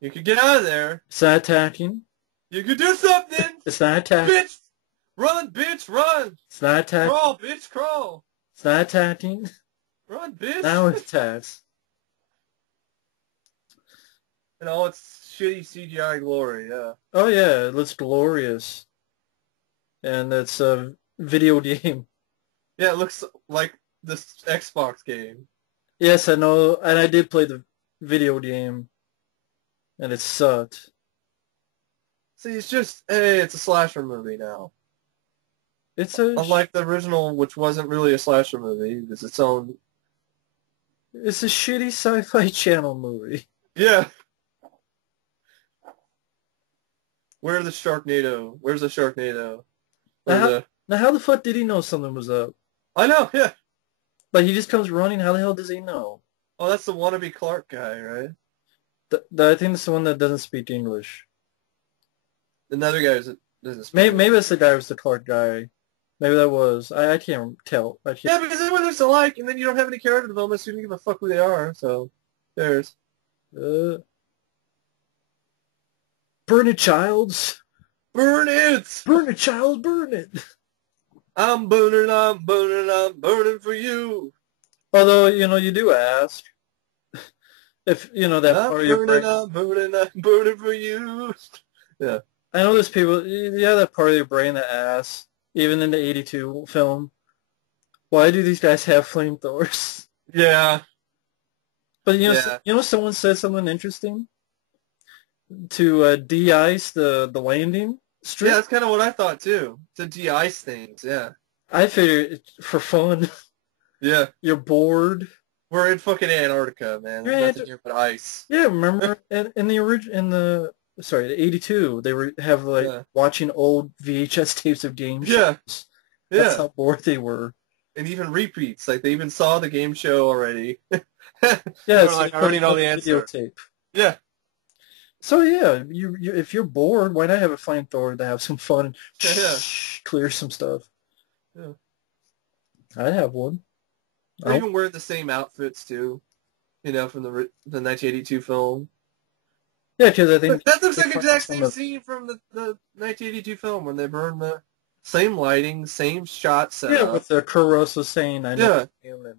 You can get out of there. It's not attacking. You can do something. It's not attacking. Bitch! Run, bitch, run! It's not attacking. Crawl, bitch, crawl! It's not attacking. Run, bitch! Now it attacks. And all its shitty CGI glory, yeah. Oh yeah, it looks glorious. And it's a video game. Yeah, it looks like this Xbox game. Yes, I know, and I did play the video game, and it sucked. See, it's just, hey, it's a slasher movie now. It's a... Unlike the original, which wasn't really a slasher movie, it was its own... It's a shitty Sci-Fi Channel movie. Yeah. Where's the Sharknado? Where's the Sharknado? Now how the fuck did he know something was up? I know, yeah. Like, he just comes running, how the hell does he know? Oh, that's the wannabe Clark guy, right? I think it's the one that doesn't speak English. Another guy doesn't speak Maybe that's the guy who was the Clark guy. Maybe that was. I can't tell. Yeah, because everyone looks alike, and then you don't have any character development, so you don't give a fuck who they are, so there's... Burn it, Childs! Burn it! Burn it, Child, burn it! I'm burning for you! Although, you do ask. If, that part of your brain... I'm burning for you! Yeah. I know there's people, that part of your brain that asks, even in the 82 film, why do these guys have flamethrowers? Yeah. But, someone said something interesting? To de-ice the landing strip? Yeah, that's kind of what I thought, too. To de-ice things, yeah. I figured for fun. Yeah. You're bored. We're in fucking Antarctica, man. There's nothing here but ice. Yeah, remember in the 82, they have watching old VHS tapes of game shows. Yeah. That's how bored they were. And even repeats, like they even saw the game show already. Yeah, it's like, I already know the answer. Videotape. Yeah. So yeah, you if you're bored, why not have a flamethrower to have some fun and clear some stuff? Yeah. I'd have one. Or even wear the same outfits too, from the 1982 film. Yeah, because I think That looks like the exact same scene from the 1982 film when they burn the same lighting, same shot setup. Yeah, with the Kurosa saying, "I know Yeah. I'm human,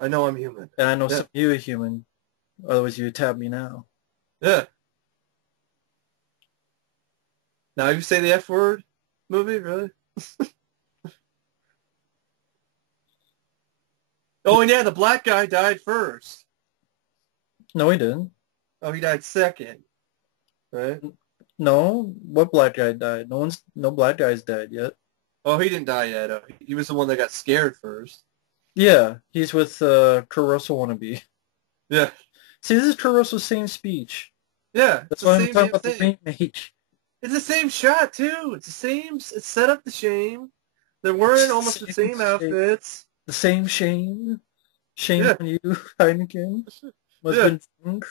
I know I'm human. and I know Yeah. some of you are human. Otherwise, you would tap me now." Yeah. Now you say the F word movie, really? Oh, and yeah, the black guy died first. No, he didn't. Oh, he died second, right? No, what black guy died? No black guy's died yet. Oh, he didn't die yet. He was the one that got scared first. Yeah, he's with Kurosa wannabe. Yeah. See, this is Kurosa's same speech. Yeah, it's That's the why I'm same talking damn about the thing. remake. It's the same shot, too. It's the same. It's set up the same. They're wearing almost the same outfits. The same shame. Shame Yeah. on you, Heineken. Must Yeah. have been drunk,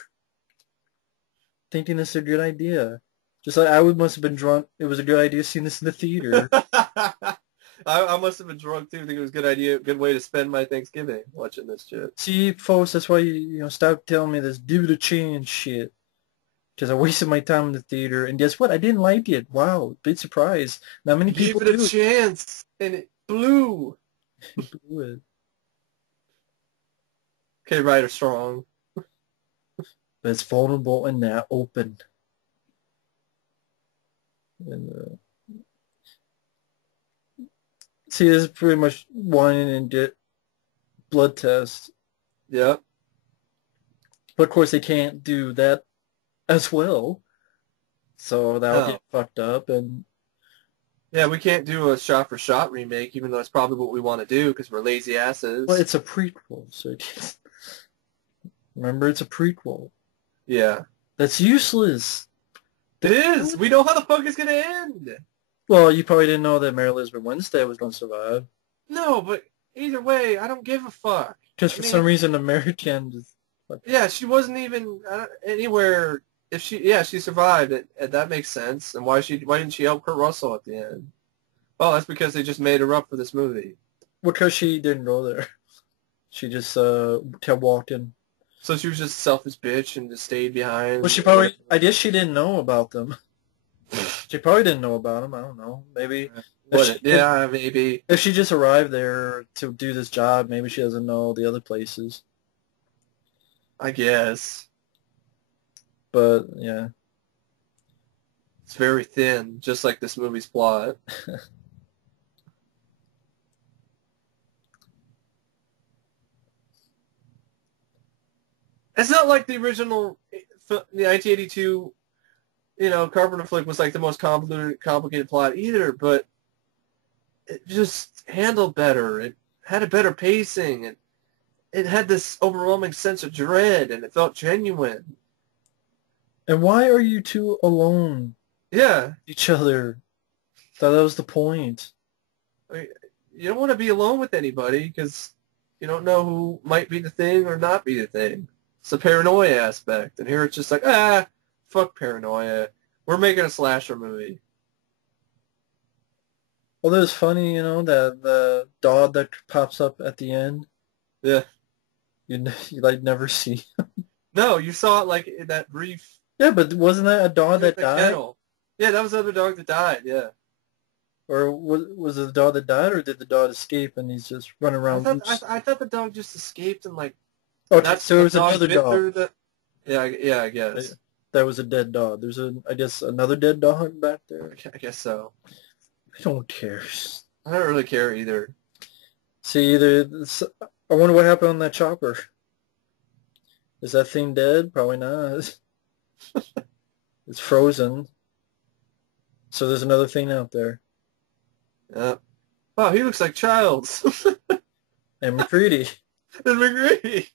thinking this is a good idea. Just like I must have been drunk. It was a good idea seeing this in the theater. I must have been drunk, too. I think it was a good idea, good way to spend my Thanksgiving watching this shit. See, folks, that's why you stop telling me this give it a chance shit. Because I wasted my time in the theater, and guess what? I didn't like it. Wow, big surprise. Not many people Gave it a do. chance, and it blew. But Okay, right or strong. it's vulnerable and that open. And see, this is pretty much whining and get blood test. Yep. But of course, they can't do that as well. So that'll get fucked up. And yeah, we can't do a shot-for-shot remake, even though it's probably what we want to do because we're lazy asses. well, it's a prequel, so remember, it's a prequel. Yeah. That's useless. It is. We know how the fuck it's gonna end. Well, you probably didn't know that Mary Elizabeth Winstead was going to survive. No, but either way, I don't give a fuck. Because for some reason, Americans. Yeah, she wasn't even anywhere. If she survived, and that makes sense. And why didn't she help Kurt Russell at the end? Oh, that's because they just made her up for this movie. Because she didn't go there. She just kept walking. So she was just a selfish bitch and just stayed behind. Well, I guess she didn't know about them. She probably didn't know about them. I don't know. Maybe. Maybe. If she just arrived there to do this job, maybe she doesn't know the other places. I guess. But, yeah. It's very thin, just like this movie's plot. It's not like the original, the 1982, Carpenter flick was like the most complicated plot either, but it just handled better. It had a better pacing. It had this overwhelming sense of dread, and it felt genuine. And why are you two alone? Yeah. Each other. Thought that was the point. I mean, you don't want to be alone with anybody because you don't know who might be the thing or not be the thing. It's the paranoia aspect. And here it's just like, fuck paranoia. We're making a slasher movie. Well, it was funny, that the dog that pops up at the end. Yeah. You like never see. No, you saw it like in that brief. Yeah, but wasn't that a dog that died? Kennel. Yeah, that was the other dog that died, yeah. Or was it the dog that died, or did the dog escape and he's just running around? I thought the dog just escaped and like... Okay, so it was another dog. Yeah, I guess. That was a dead dog. There's I guess another dead dog back there. I guess so. I don't care. I don't really care either. See, I wonder what happened on that chopper. Is that thing dead? Probably not. It's frozen. So there's another thing out there. Yeah. Wow, he looks like Childs. And McCready. And McCready.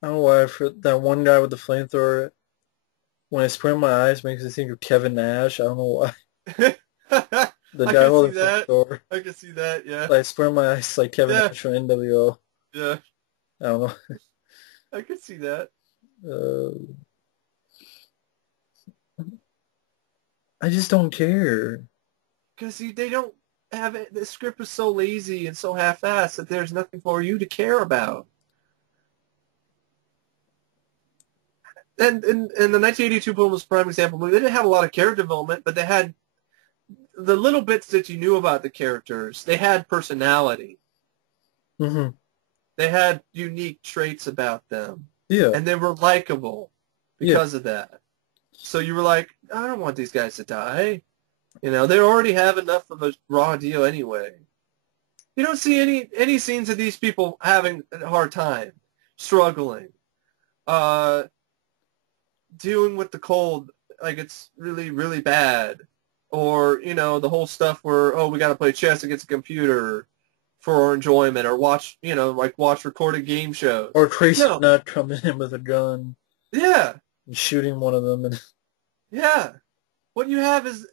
I don't know why that one guy with the flamethrower, when I squint my eyes, makes me think of Kevin Nash. I don't know why. The guy holding the flamethrower. I can see that, yeah. I squint my eyes like Kevin Nash from NWO. Yeah. I don't know. I can see that. Uh, I just don't care. Because they don't have it. The script is so lazy and so half-assed that there's nothing for you to care about. And the 1982 film was a prime example. They didn't have a lot of character development, but they had the little bits that you knew about the characters. They had personality. Mm-hmm. They had unique traits about them. Yeah. And they were likable because of that. So you were like, I don't want these guys to die. You know, they already have enough of a raw deal anyway. You don't see any scenes of these people having a hard time, struggling, dealing with the cold like it's really, really bad. Or, you know, the whole stuff where, oh, we got to play chess against a computer for our enjoyment, or watch, you know, like watch recorded game shows. Or Tracy No. Nut coming in with a gun. Yeah. And shooting one of them. And Yeah. What you have is,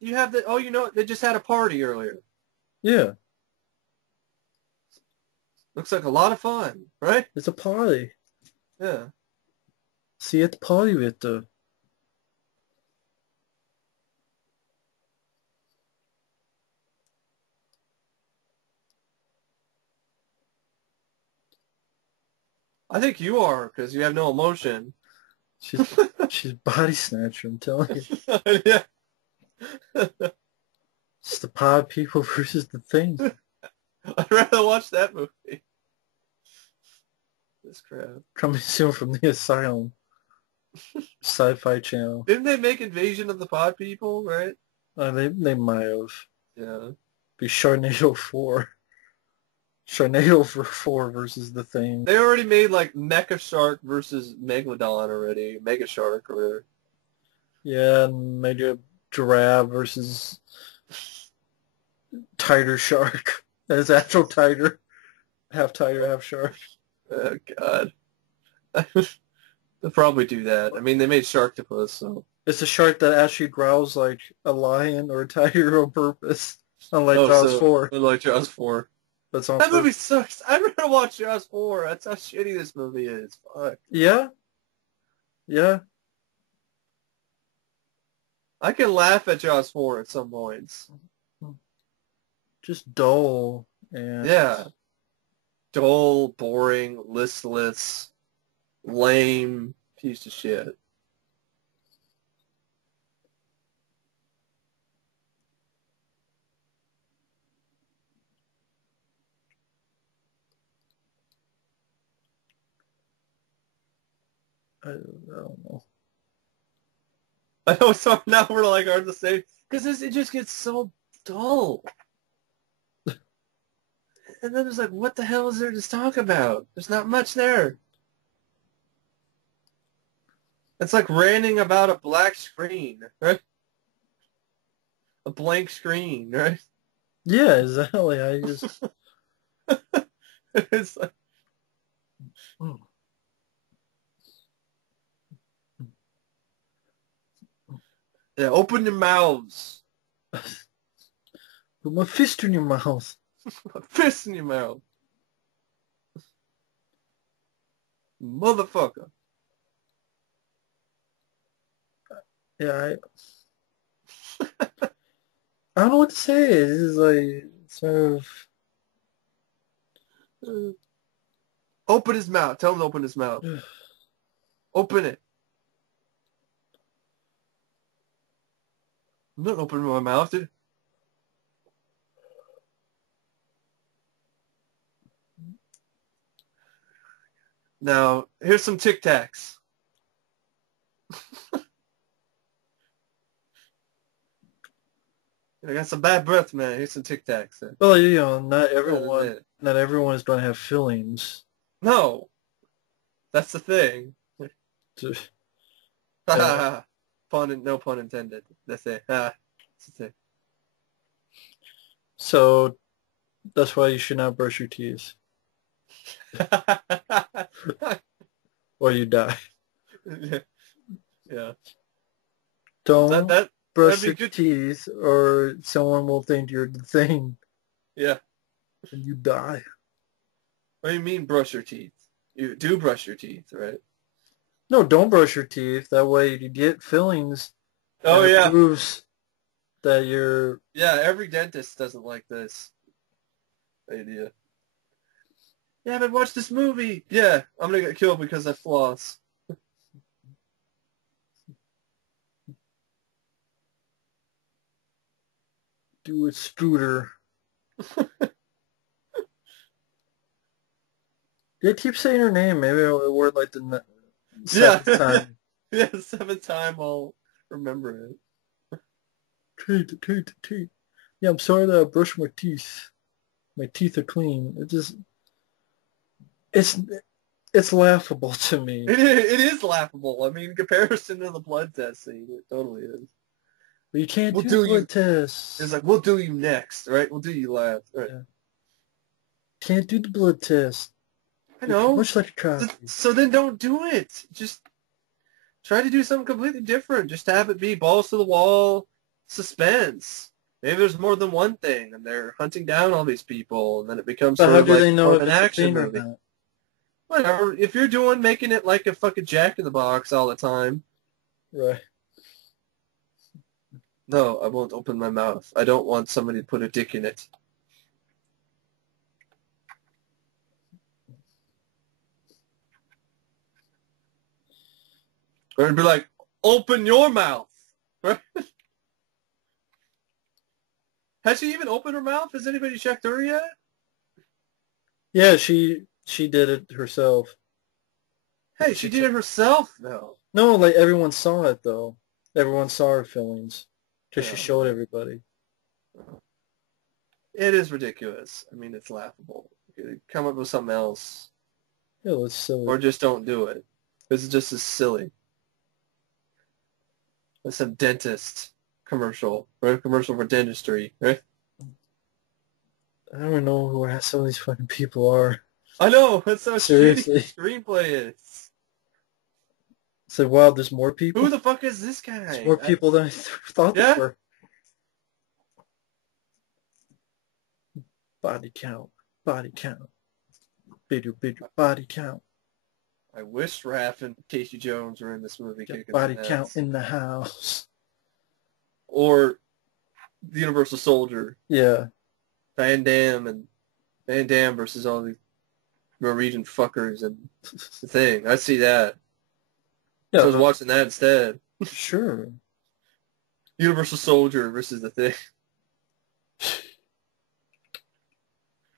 you have the, oh, you know, they just had a party earlier. yeah. Looks like a lot of fun, right? It's a party. Yeah. See at the party with the... I think you are, because you have no emotion. She's body snatcher, I'm telling you. Yeah. It's the pod people versus the thing. I'd rather watch that movie. This crap. Coming soon from the asylum. Sci-Fi channel. Didn't they make Invasion of the Pod People, right? They might have. Yeah. Be Sharknado 4. Sharknado for 4 versus the thing. They already made like Mecha Shark versus Megalodon already. Mega Shark or whatever. Yeah, and Mega Giraffe versus Tiger Shark. That's actual tiger. Half tiger, half shark. Oh, God. They'll probably do that. I mean, they made Sharktopus, so... It's a shark that actually growls like a lion or a tiger on purpose. Unlike Jaws 4. Unlike Jaws 4. That's on That purpose. movie sucks. I'd rather watch Jaws 4. That's how shitty this movie is. Fuck. Yeah? Yeah. I can laugh at Jaws 4 at some points. Just dull. And Yeah. Dull, boring, listless, lame, piece of shit. I don't know. I know, so now we're like, are the same. Because it just gets so dull. And then it's like, what the hell is there to talk about? There's not much there. It's like ranting about a black screen, right? A blank screen, right? Yeah, exactly. I just... It's like... Yeah, open your mouths. Put my fist in your mouth. Fist in your mouth. Motherfucker. Yeah, I don't know what to say. This is like sort of... Open his mouth. Tell him to open his mouth. Open it. I'm not opening my mouth, dude. Now, here's some Tic Tacs. I got some bad breath, man. Here's some Tic Tacs. Well, you know, not everyone is going to have feelings. No. That's the thing. No pun intended. That's it. That's the thing. So that's why you should not brush your teeth. Or you die. Yeah. Don't brush your teeth or someone will think you're the thing. Yeah. And you die. What do you mean brush your teeth? You do brush your teeth, right? No, don't brush your teeth. That way you get fillings, Oh and it yeah. proves that you're... Yeah, every dentist doesn't like this idea. Yeah, but watch this movie. Yeah, I'm gonna get killed because I floss. Do it, Scooter. They keep saying her name. Maybe I'll word like the Yeah. seventh time. Yeah, the seventh time I'll remember it. Teeth. Yeah, I'm sorry that I brushed my teeth. My teeth are clean. It's it's laughable to me. It is laughable. I mean, in comparison to the blood test scene, it totally is. But you can't We'll do do you. blood tests. It's like, we'll do you next, right? We'll do you last, right? Yeah. Can't do the blood test. I You're too know. much like a copy. So then don't do it. Just try to do something completely different. Just have it be balls to the wall, suspense. Maybe there's more than one thing, and they're hunting down all these people, and then it becomes But sort how of do like they know more if of an it's a action thing or movie. not? Whatever. If you're making it like a fucking Jack in the Box all the time, Right. no, I won't open my mouth. I don't want somebody to put a dick in it. Or it'd be like, open your mouth. Right? Has she even opened her mouth? Has anybody checked her yet? Yeah, she did it herself. Hey, she did it herself, though. No, like everyone saw it though. Everyone saw her fillings because she Yeah. showed everybody. It is ridiculous. I mean, it's laughable. Come up with something else. Yeah, it's silly. Or just don't do it. This is just as silly. It's some dentist commercial. Or a commercial for dentistry, right? I don't even know who some of these fucking people are. I know. That's how Seriously. shitty the screenplay is. It's like, wow, there's more people? Who the fuck is this guy? There's more people than I thought there were. Body count. Bigger body count. I wish Raph and Casey Jones were in this movie. Body count in the house. Or the Universal Soldier. Yeah. Van Damme versus all the Norwegian fuckers and the Thing. I'd see that. Yeah, so I was watching that instead. Sure. Universal Soldier versus the Thing.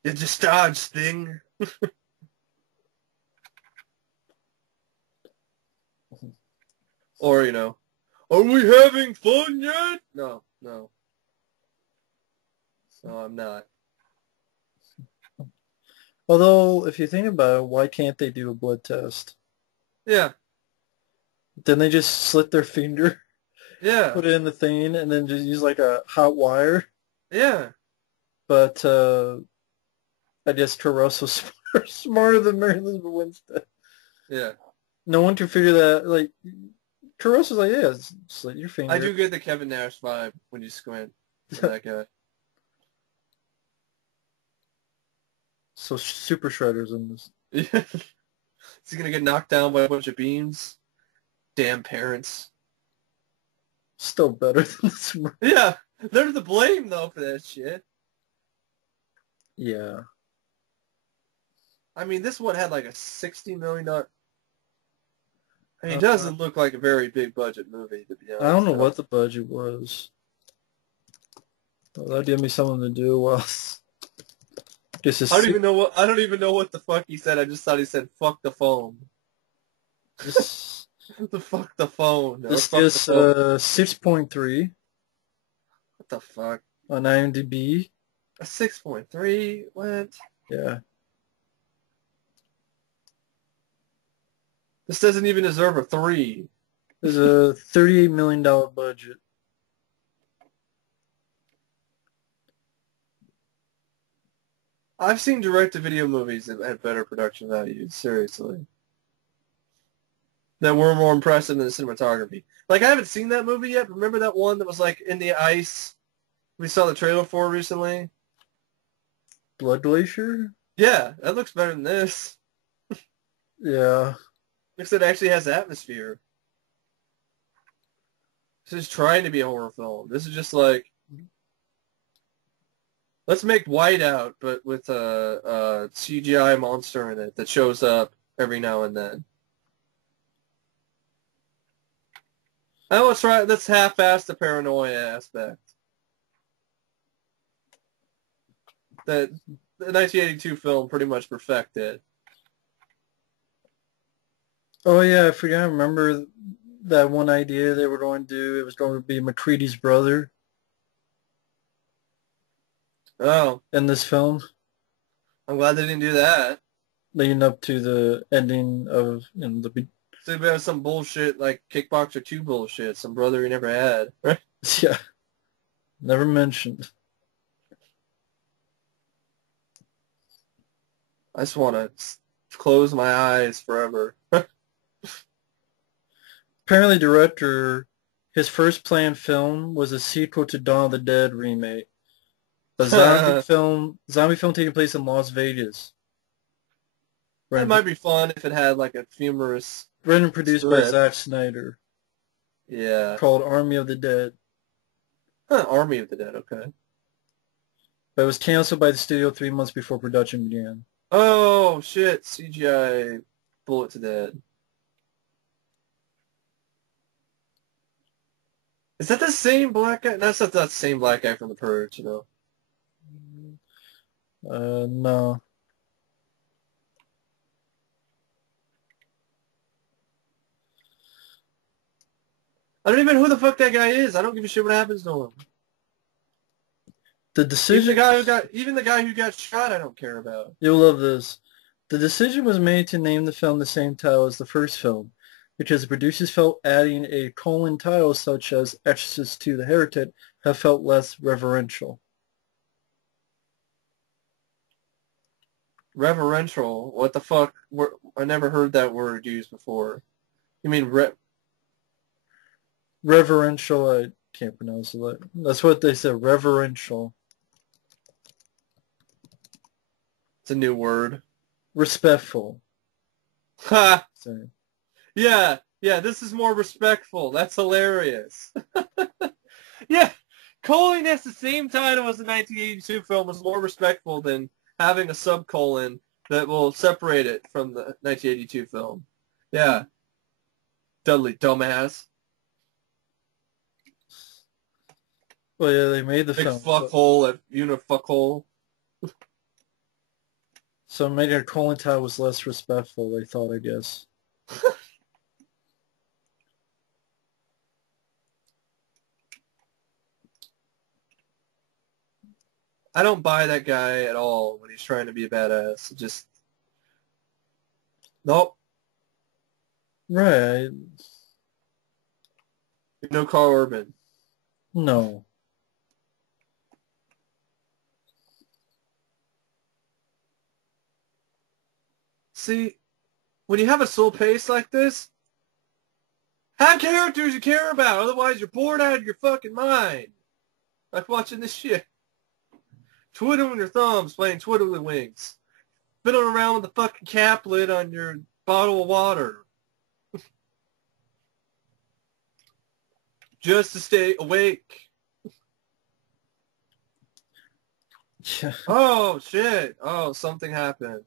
It just dodge, Thing. Or, are we having fun yet? No. No, I'm not. Although, if you think about it, why can't they do a blood test? Yeah. Didn't they just slit their finger? Yeah. Put it in the thing and then just use like a hot wire? Yeah. But I guess Caruso's smarter than Mary Elizabeth Winstead. Yeah. No one can figure that. Like, Caruso's like, yeah, slit your finger. I do get the Kevin Nash vibe when you squint for that guy. So Super Shredder's in this. Yeah. Is he going to get knocked down by a bunch of beams? Damn parents. Still better than this movie. Yeah. They're to blame, though, for that shit. Yeah. I mean, this one had like a $60 million... I mean, it doesn't look like a very big budget movie, to be honest. I don't know what the budget was. Well, that'd give me something to do while... I don't even know what the fuck he said. I just thought he said "fuck the phone." The fuck the phone. This is 6.3. What the fuck? On IMDb. A 6.3? What? Yeah. This doesn't even deserve a 3. There's a $38 million budget. I've seen direct-to-video movies that had better production values, seriously. That were more impressive than the cinematography. Like, I haven't seen that movie yet, but remember that one that was, like, in the ice? We saw the trailer for recently? Blood Glacier? Yeah, that looks better than this. Yeah. Because it actually has atmosphere. This is trying to be a horror film. This is just like, let's make Whiteout, but with a CGI monster in it that shows up every now and then. And let's half-ass the paranoia aspect. That the 1982 film pretty much perfected. Oh yeah, I forgot. I remember that one idea they were going to do. It was going to be McCready's brother Oh, in this film, I'm glad they didn't do that. leading up to the ending of the So maybe have some bullshit like Kickboxer 2 bullshit, some brother he never had. Right? yeah, never mentioned. I just want to close my eyes forever. Apparently, director, his first planned film was a sequel to Dawn of the Dead remake, a zombie film taking place in Las Vegas. It might be fun if it had like a humorous Written and produced by script. Zack Snyder. Yeah. Called Army of the Dead. Army of the Dead, okay. But it was canceled by the studio 3 months before production began. Oh, shit. CGI Bullet to Dead. Is that the same black guy? That's not the same black guy from The Purge, you know? No. I don't even know who the fuck that guy is. I don't give a shit what happens to him. The decision... Even the guy who got shot, I don't care about. You'll love this. The decision was made to name the film the same title as the first film, because the producers felt adding a colon title such as Exorcist II the Heretic have felt less reverential. Reverential? What the fuck? I never heard that word used before. You mean Reverential, I can't pronounce it. That's what they said, reverential. It's a new word. Respectful. Ha! Sorry. Yeah, this is more respectful. That's hilarious. Yeah, calling this the same title as the 1982 film is more respectful than having a subcolon that will separate it from the 1982 film. Yeah. Dudley, dumbass. Well, yeah, they made the Big film. fuckhole at fuckhole. So making a colon title was less respectful, they thought, I guess. I don't buy that guy at all when he's trying to be a badass. It just... Nope. Right. No Carl Urban. No. See, when you have a slow pace like this, have characters you care about. Otherwise, you're bored out of your fucking mind. Like watching this shit. Twiddling your thumbs, playing twiddly wings. Fiddling around with the fucking cap lid on your bottle of water. Just to stay awake. Yeah. Oh, shit. Oh, something happened.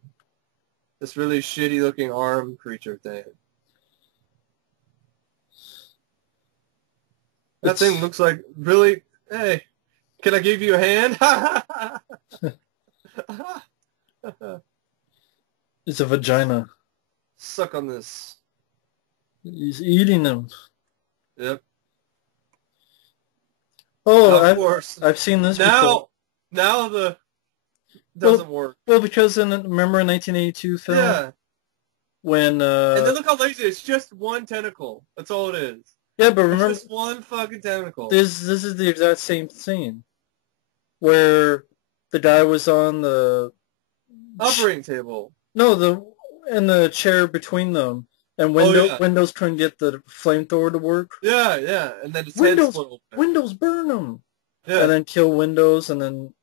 This really shitty looking arm creature thing. That thing looks like, really? Hey, can I give you a hand? It's a vagina. Suck on this. He's eating them. Yep. Oh, of course. I've seen this before. Now the doesn't work. Well, because remember in 1982 film? Yeah. When and then look how lazy it is. It's just one tentacle. That's all it is. Yeah, but remember, it's just one fucking tentacle. This is the exact same scene where the guy was on the operating table. No, in the chair between them, and Windows couldn't get the flamethrower to work. Yeah, and then his head split open. Windows burn them. Yeah, and then kill Windows, and then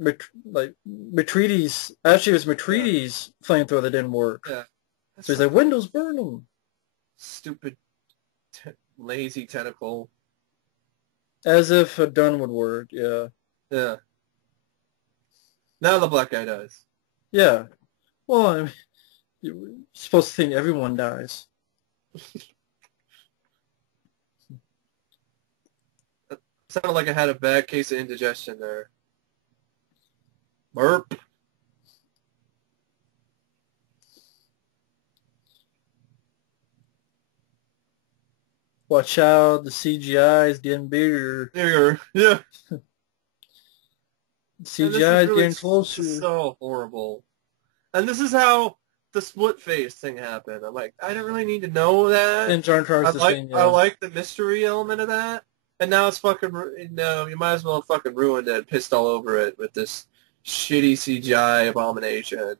McCready's. Actually, it was McCready's flamethrower that didn't work. Yeah. So he's like, Windows burn them. stupid, lazy tentacle. As if a gun would work, yeah. Yeah. Now the black guy dies. Yeah. Well, I mean, you're supposed to think everyone dies. Sounded like I had a bad case of indigestion there. Burp. Watch out, the CGI is getting bigger. Bigger. Yeah. CGI is really, getting closer. This is so horrible. And this is how the split face thing happened. I'm like, I didn't really need to know that. And John Carter's the same, yeah. I like the mystery element of that. And now it's fucking, no, you might as well have fucking ruined it, pissed all over it with this shitty CGI Abomination.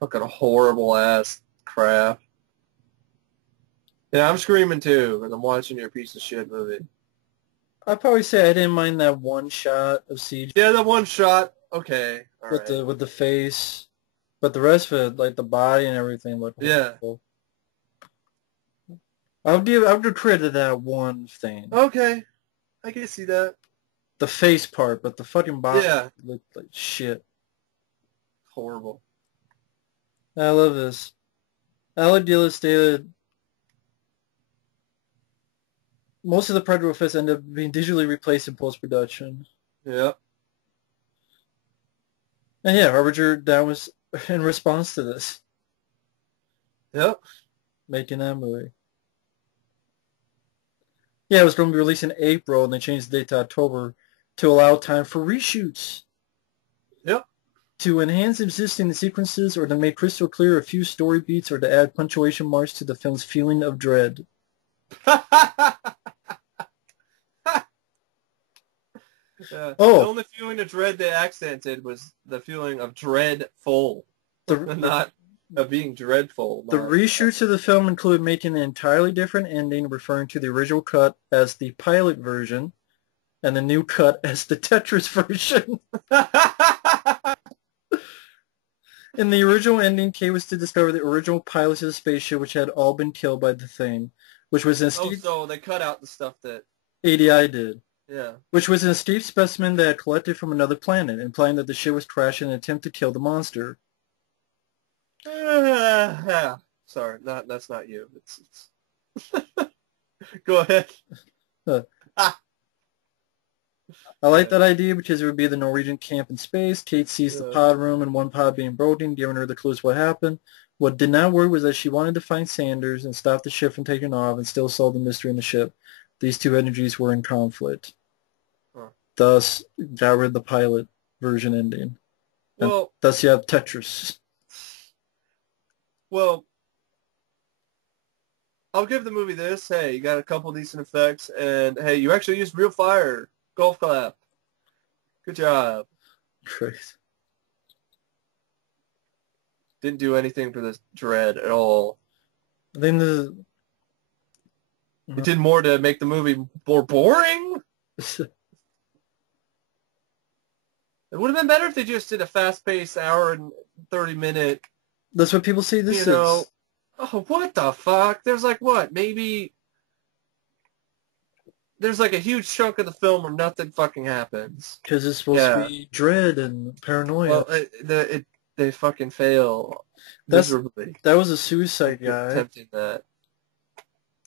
Fucking horrible ass crap. Yeah, I'm screaming too, because I'm watching your piece of shit movie. I'd probably say I didn't mind that one shot of CGI. Yeah, that one shot, okay. With the face. But the rest of it, like the body and everything, looked horrible. I'll give credit to that one thing. Okay, I can see that. The face part, but the fucking body looked like shit. Horrible. I love this. Alec Gillis stated most of the practical effects end up being digitally replaced in post-production. Yeah. And yeah, Harbinger, that was in response to this. Yep. Making that movie. Yeah, it was going to be released in April, and they changed the date to October to allow time for reshoots. Yep. To enhance existing sequences or to make crystal clear a few story beats or to add punctuation marks to the film's feeling of dread. The only feeling of dread they accented was the feeling of dreadful, not of being dreadful. The reshoots of the film include making an entirely different ending, referring to the original cut as the pilot version, and the new cut as the Tetris version. In the original ending, Kay was to discover the original pilots of the spaceship, which had all been killed by the thing, which was an escaped... so they cut out the stuff that... ADI did. Yeah. Which was an escaped specimen that had collected from another planet, implying that the ship was crashed in an attempt to kill the monster. Sorry, that's not you. It's... Go ahead. I like that idea because it would be the Norwegian camp in space. Kate sees the pod room and one pod being broken, giving her the clues what happened. What did not work was that she wanted to find Sanders and stop the ship from taking off and still solve the mystery in the ship. These two energies were in conflict. Thus, got rid of the pilot version ending. Well, and thus you have Tetris. Well, I'll give the movie this. Hey, you got a couple decent effects, and hey, you actually used real fire. Golf clap. Good job. Great. Didn't do anything for this dread at all. I think it did more to make the movie more boring. It would have been better if they just did a fast-paced hour and 30-minute. That's what people say this is. Oh, what the fuck? There's like what? Maybe there's like a huge chunk of the film where nothing fucking happens. Because it's supposed to be dread and paranoia. Well, they fucking fail miserably. That was a suicide guy. Attempting that.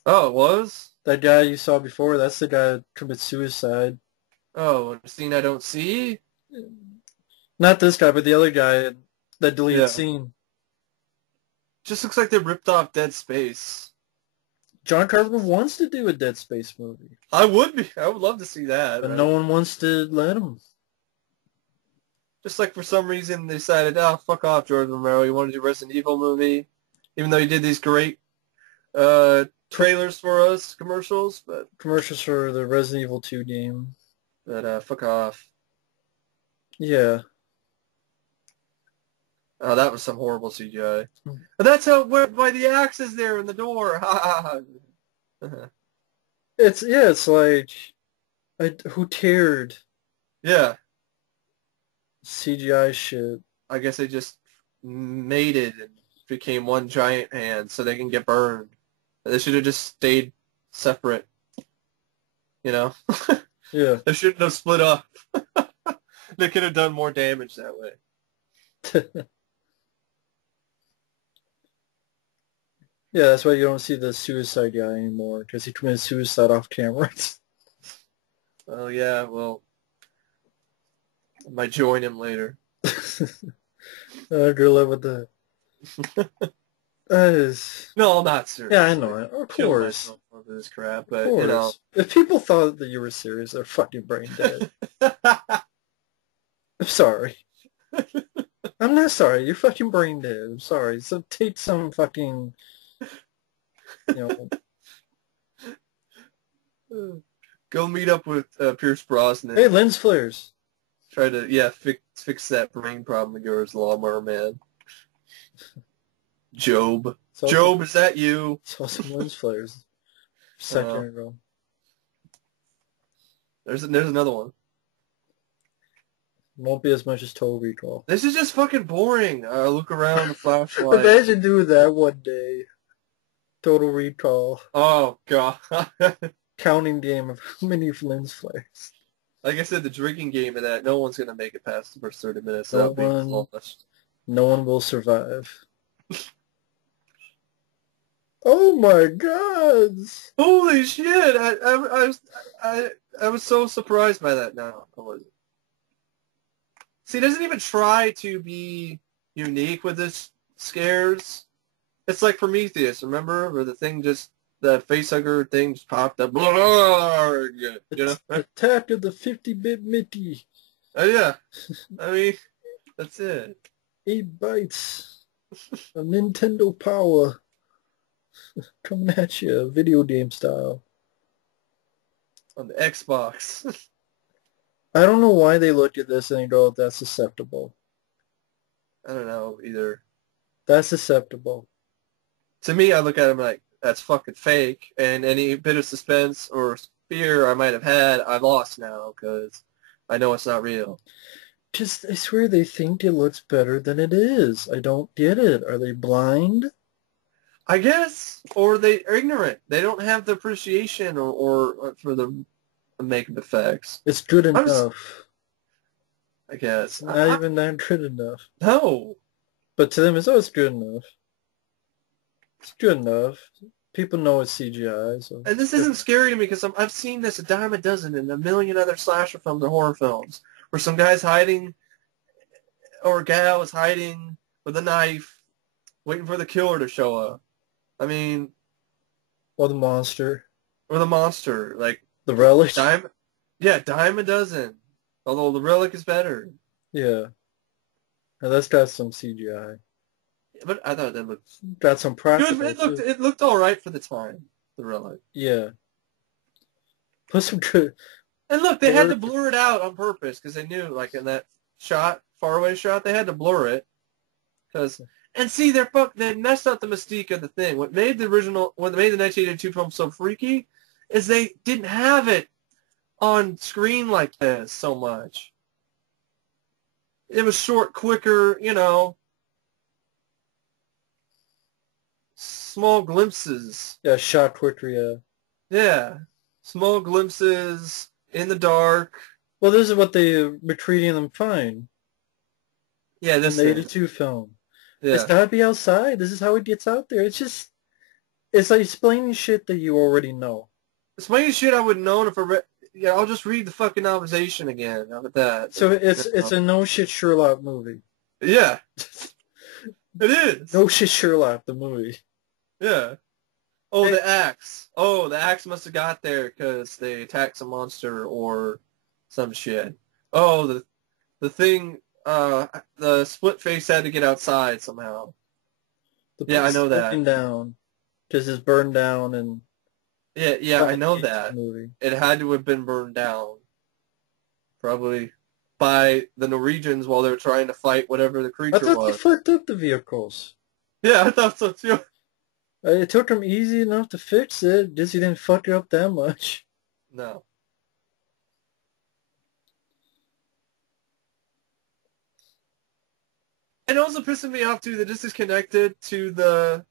Oh, it was? That guy you saw before, that's the guy that commits suicide. Oh, a scene I don't see? Not this guy, but the other guy, that deleted scene. Just looks like they ripped off Dead Space. John Carpenter wants to do a Dead Space movie. I would love to see that. But no one wants to let him. Just like for some reason they decided, oh, fuck off, George Romero. You want to do a Resident Evil movie? Even though you did these great trailers for us, commercials. Commercials for the Resident Evil 2 game. But fuck off. Yeah. Oh, that was some horrible CGI. But that's why the axe is there in the door. It's like, who cared? Yeah. CGI shit. I guess they just made it and became one giant hand so they can get burned. They should have just stayed separate. You know? Yeah. They shouldn't have split up. They could have done more damage that way. Yeah, that's why you don't see the suicide guy anymore, because he committed suicide off camera. Oh, yeah, well, I might join him later. Good luck with that. That is... No, not seriously. Yeah, I know it. Of Kill course. myself over this crap, Of but, course. you know. If people thought that you were serious, they're fucking brain dead. I'm sorry. I'm not sorry. You're fucking brain dead. I'm sorry. So take some fucking, you know. Go meet up with Pierce Brosnan. Hey, lens flares. Try to, yeah, fix that brain problem of yours, Lawnmower Man. Job. Job, is that you? Saw some lens flares a second ago. There's another one. Won't be as much as Total Recall. This is just fucking boring. Look around the flashlight. Imagine doing that one day. Total Recall. Oh, God. Counting game of how many lens flares. Like I said, the drinking game of that, no one's going to make it past the first 30 minutes. No one will survive. Oh my God! Holy shit! I was so surprised by that now. See, it doesn't even try to be unique with this scares. It's like Prometheus, remember? Where the facehugger thing just popped up. You know? Attack of the 50-bit Mickey. Oh, yeah. I mean, that's it. 8 bytes of Nintendo power. Coming at you, video game style. On the Xbox. I don't know why they look at this and they go, that's acceptable. I don't know either. That's acceptable. To me, I look at them like, that's fucking fake, and any bit of suspense or fear I might have had, I've lost now, because I know it's not real. Just, I swear they think it looks better than it is. I don't get it. Are they blind? I guess, or they are ignorant. They don't have the appreciation or for the makeup effects. It's good enough. I guess. It's not even that good enough. No. But to them, it's good enough. It's good enough. People know it's CGI. So. And this isn't scary to me because I've seen this a dime a dozen in a million other slasher films or horror films where some guy's hiding or a gal is hiding with a knife waiting for the killer to show up. I mean... Or the monster. Or the monster. Like... The relic? Dime a dozen. Although the relic is better. Yeah. Now that's got some CGI. But I thought that looked... Got some practical. Good. It looked all right for the time, the relic. Yeah. Put some good... And look, they had to blur it out on purpose because they knew, like in that shot, faraway shot, they had to blur it. And see, they messed up the mystique of the thing. What made the 1982 film so freaky is they didn't have it on screen like this so much. It was short, quicker, small glimpses. Yeah, shot quicker, yeah. Yeah. Small glimpses in the dark. Well, this is what they were treating them fine. Yeah, this in the 82 film. Yeah. It's gotta be outside. This is how it gets out there. It's like explaining shit that you already know. Explaining shit I would have known if I read... Yeah, I'll just read the fucking novelization again. How about that? So it's a no-shit Sherlock movie. Yeah. It is. No shit Sherlock, the movie. Yeah. Oh, the axe. Oh, the axe must have got there because they attacked some monster or some shit. Oh, the thing... the split face had to get outside somehow. Yeah, I know that. Down, because it's burned down and... Yeah, I know that. It had to have been burned down. Probably by the Norwegians while they were trying to fight whatever the creature was. I thought they fucked up the vehicles. Yeah, I thought so too. It took them easy enough to fix it. Disney didn't fuck it up that much. No. And also pissing me off, too, that this is connected to the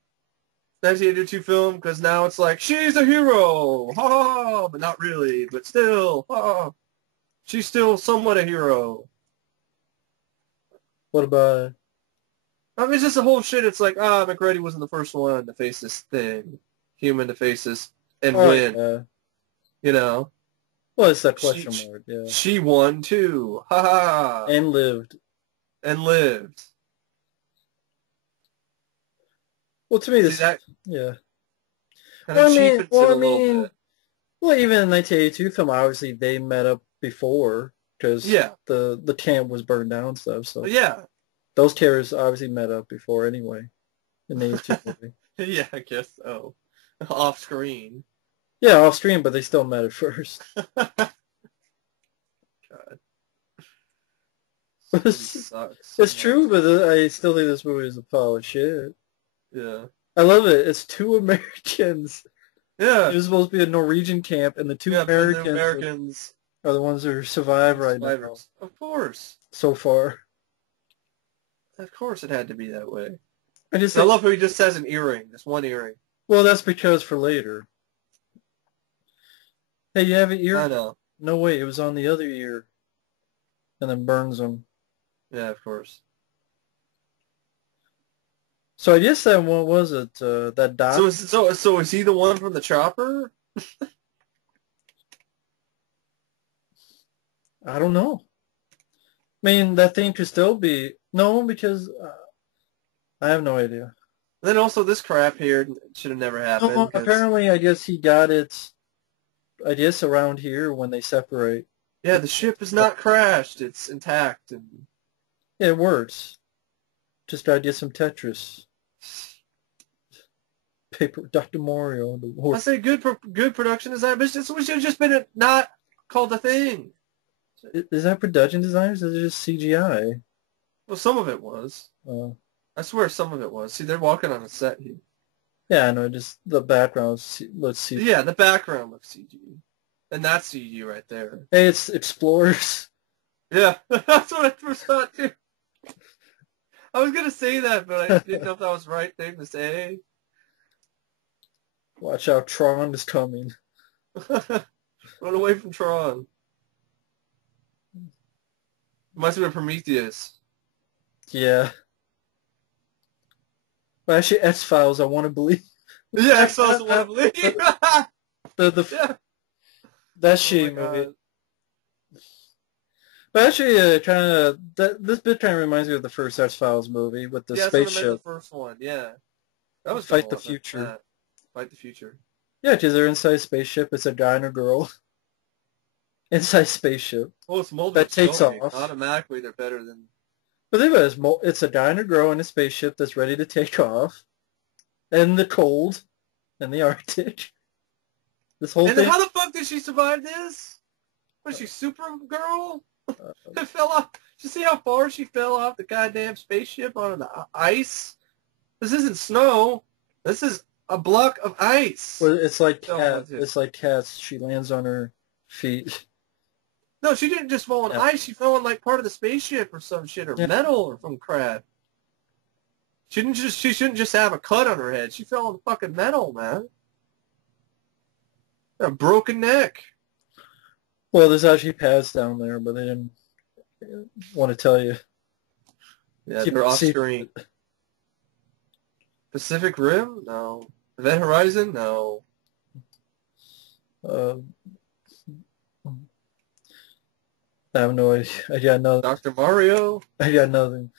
1982 film, because now it's like, she's a hero! Ha ha ha! But not really, but still, ha ha! She's still somewhat a hero. What about... I mean, it's just the whole shit. It's like, McReady wasn't the first one to face this thing. Human to face this and win. Yeah. You know? Well, it's that question mark, yeah. She won, too. Ha ha! And lived. And lived. Well, to me, this... that, yeah. Well, I mean, even in the 1982 film, obviously, they met up before, because the camp was burned down and stuff, so... Yeah. Those terrorists obviously met up before anyway, in the 82 movie. Yeah, I guess so. Off screen. Yeah, off screen, but they still met at first. God. Sucks. It's true, but I still think this movie is a pile of shit. Yeah. I love it. It's two Americans. Yeah. It was supposed to be a Norwegian camp, and the two Americans are the ones who survive right now. Of course. So far. Of course it had to be that way. I love how he just has an earring. Just one earring. Well, that's because for later. Hey, you have an ear? I know. No, wait, it was on the other ear. And then burns him. Yeah, of course. So I guess that one was it, that doc? So is he the one from the chopper? I don't know. I mean, that thing could still be... No, because I have no idea. Then also this crap here should have never happened. No, apparently, I guess he got it, I guess, around here when they separate. Yeah, the ship is not crashed. It's intact. And yeah, it works. Just gotta get some Tetris. Paper, Dr. Mario. I say good production design, but it should have just been not called a thing. Is that production design or is it just CGI? Well, some of it was. I swear some of it was. See, they're walking on a set here. Yeah, I know, just the background looks CG. Yeah, the background looks CG. And that's CG right there. Hey, it's Explorers. Yeah, that's what I first thought, too. I was going to say that, but I didn't know if that was the right thing to say. Watch out, Tron is coming. Run away from Tron. Reminds me of Prometheus. Yeah. Well, actually, X-Files, I want to believe. Yeah, X-Files, I want to believe. Yeah. That shit movie. But actually, this bit kind of reminds me of the first X-Files movie with the spaceship. Yeah, the first one, yeah. That was Fight the Future. Fight the Future. Yeah, because they're inside a spaceship. It's a guy and a girl. Inside spaceship. Well, it's Mulder that takes off. Automatically, they're better than... But think about it. It's a guy and a girl in a spaceship that's ready to take off. In the cold. In the Arctic. This whole thing. And then how the fuck did she survive this? Was she Supergirl? It fell off. Did you see how far she fell off the goddamn spaceship onto the ice? This isn't snow. This is a block of ice. Well, it's like cats. It's like cats. She lands on her feet. No, she didn't just fall on ice. She fell on like part of the spaceship or some shit, or metal or some crap. She shouldn't just have a cut on her head. She fell on fucking metal, man. A broken neck. Well, there's actually pads down there, but they didn't want to tell you. Yeah, they're off screen. Pacific Rim? No. Event Horizon? No. I have no idea. I got nothing. Dr. Mario? I got nothing.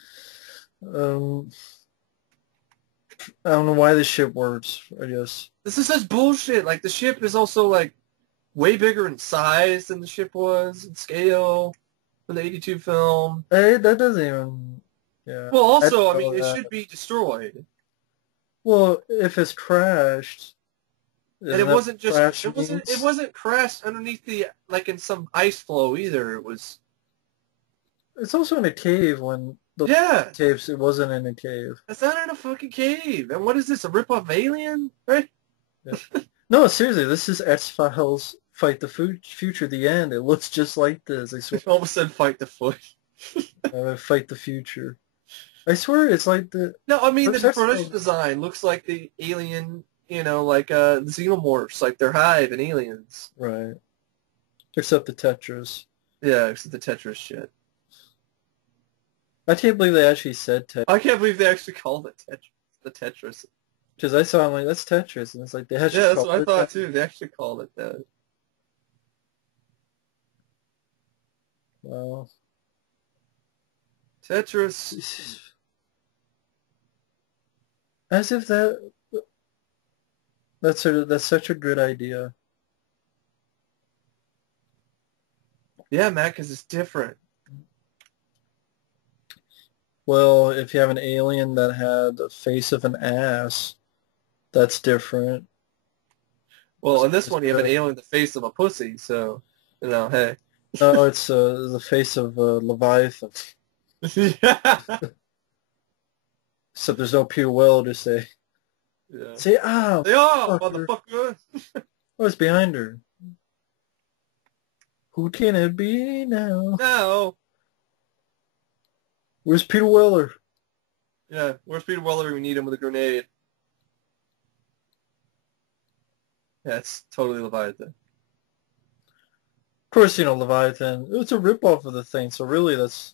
I don't know why this ship works, I guess. This is such bullshit. Like, the ship is also, like, way bigger in size than the ship was, in scale, in the 82 film. Hey, that doesn't even... Yeah. Well, also, I mean, it should be destroyed. Well, if it's crashed... And it wasn't just... It wasn't crashed underneath the... Like, in some ice flow, either. It was... It's also in a cave when... Caves, it wasn't in a cave. It's not in a fucking cave. And what is this, a rip-off of Alien? Right? Yeah. No, seriously, this is X-Files Fight the Future, the end. It looks just like this. I swear. I almost said Fight the Foot. Fight the Future. I swear it's like the No, I mean the sex production dolls. design looks like the alien, like the xenomorphs, like they're Hive and aliens. Right. Except the Tetris. Yeah, except the Tetris shit. I can't believe they actually said Tetris. I can't believe they actually called it Tetris. The Tetris. Because I saw it, I'm like, that's Tetris. And it's like, they actually Yeah, that's called what I it thought that. too. They actually called it that. Well, Tetris. as if that's such a good idea. Yeah, Matt, because it's different. Well, if you have an alien that had the face of an ass, that's different. Well, in this one, you have an Uh, alien in the face of a pussy, so, hey. No, it's the face of Leviathan. Yeah. Except there's no pure will to say. Yeah. Say, ah, They are, fucker. motherfucker. What's behind her? Who can it be now? Now. Where's Peter Weller? Yeah, where's Peter Weller? We need him with a grenade. Yeah, it's totally Leviathan. Of course, Leviathan. It's a ripoff of the thing, so really that's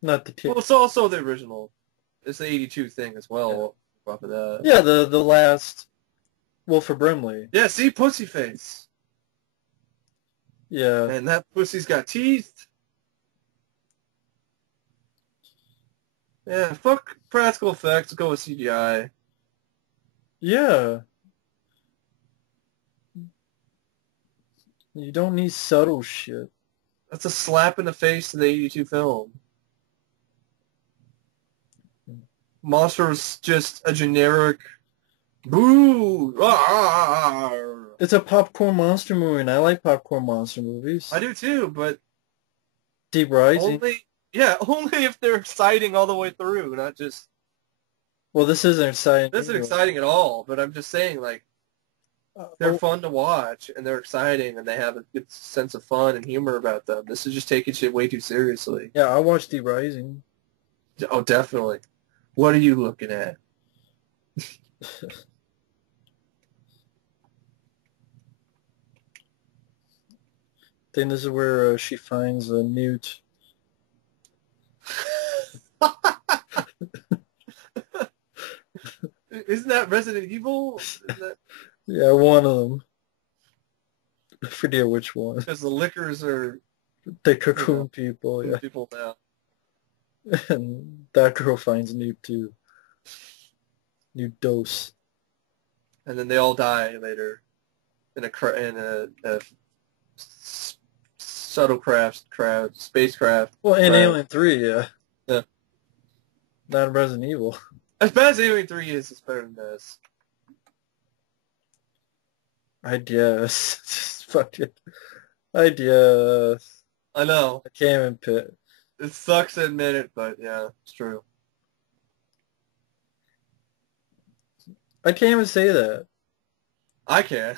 not the Well, case. it's also the original. It's the 82 thing as well. Yeah, Off of that. yeah, the last Wolf of Brimley. Yeah, see, pussy face. Yeah. And that pussy's got teeth. Yeah, fuck practical effects. Go with CGI. Yeah. You don't need subtle shit. That's a slap in the face to the 82 film. Monster's just a generic boo. It's a popcorn monster movie, and I like popcorn monster movies. I do too, but Deep Rising. only if they're exciting all the way through, not just. Well, this isn't exciting. This isn't anyway. exciting at all, but I'm just saying, like, they're Oh, fun to watch, and they're exciting, and they have a good sense of fun and humor about them. This is just taking shit way too seriously. yeah, I watched Deep Rising. Oh, definitely. What are you looking at? Then this is where she finds a newt. Isn't that Resident Evil? Yeah, one of them. I forget which one. Because the liquors are The cocoon people, yeah. people now. And that girl finds Newt too. New dose. And then they all die later in a spacecraft. Well, in craft. Alien 3, yeah. Yeah. Not in Resident Evil. As bad as Alien 3 is, it's better than this. I guess. Just fucking. I guess. I know. I can't even pit. It sucks to admit it, but yeah, it's true. I can't even say that. I can.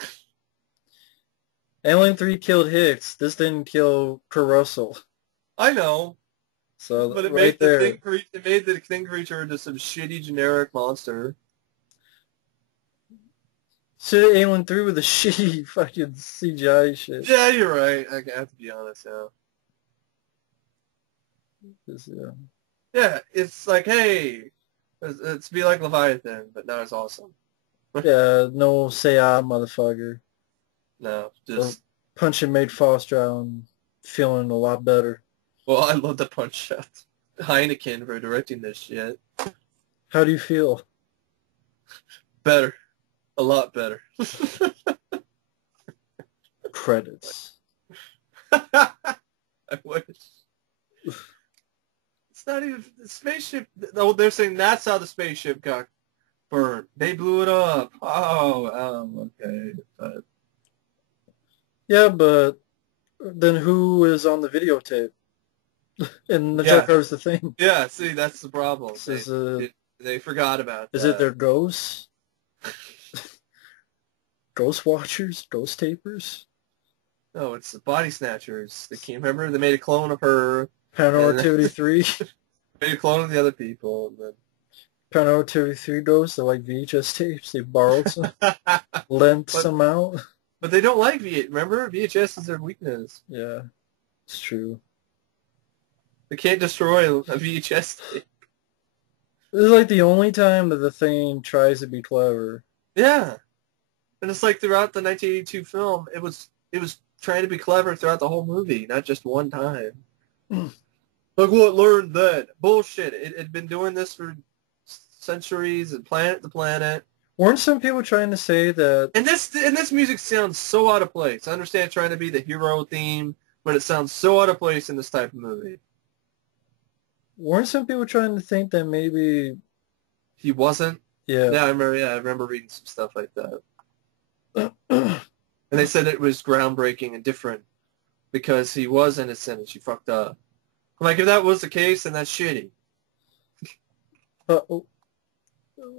Alien 3 killed Hicks. This didn't kill Kurt Russell. I know. So But it right made there. it made the thing creature into some shitty generic monster. Shit, Alien 3 with the shitty fucking CGI shit. Yeah, you're right. I have to be honest, yeah. Yeah, it's like, hey, it's be like Leviathan, but not as awesome. Yeah, no say motherfucker. No, just... Punching Made Foster out and feeling a lot better. Well, I love the punch out. Heineken for directing this shit. How do you feel? Better. A lot better. Credits. I wish. It's not even... The spaceship... Oh, they're saying that's how the spaceship got burned. They blew it up. Oh, okay. But... Yeah, but then who is on the videotape? And the Jack Rose the thing. Yeah, see, that's the problem. They forgot about that. Is it their ghosts? Ghost watchers? Ghost tapers? No, it's the Body Snatchers. They can't remember. They made a clone of her. Paranormal Activity 3? Maybe cloning the other people. And Paranoia TV goes, they're like VHS tapes. They borrowed some, then... lent but some out. but they don't like Remember, VHS is their weakness. Yeah, it's true. They can't destroy a VHS tape. This is like the only time that the thing tries to be clever. Yeah, and it's like throughout the 1982 film, it was trying to be clever throughout the whole movie, not just one time. Like what learned that bullshit. It had been doing this for centuries and planet to planet. Weren't some people trying to say that? And this music sounds so out of place. I understand trying to be the hero theme, but it sounds so out of place in this type of movie. Weren't some people trying to think that maybe He wasn't? Yeah. Yeah, I remember reading some stuff like that. And they said it was groundbreaking and different because he was innocent and she fucked up. I'm like, if that was the case, then that's shitty.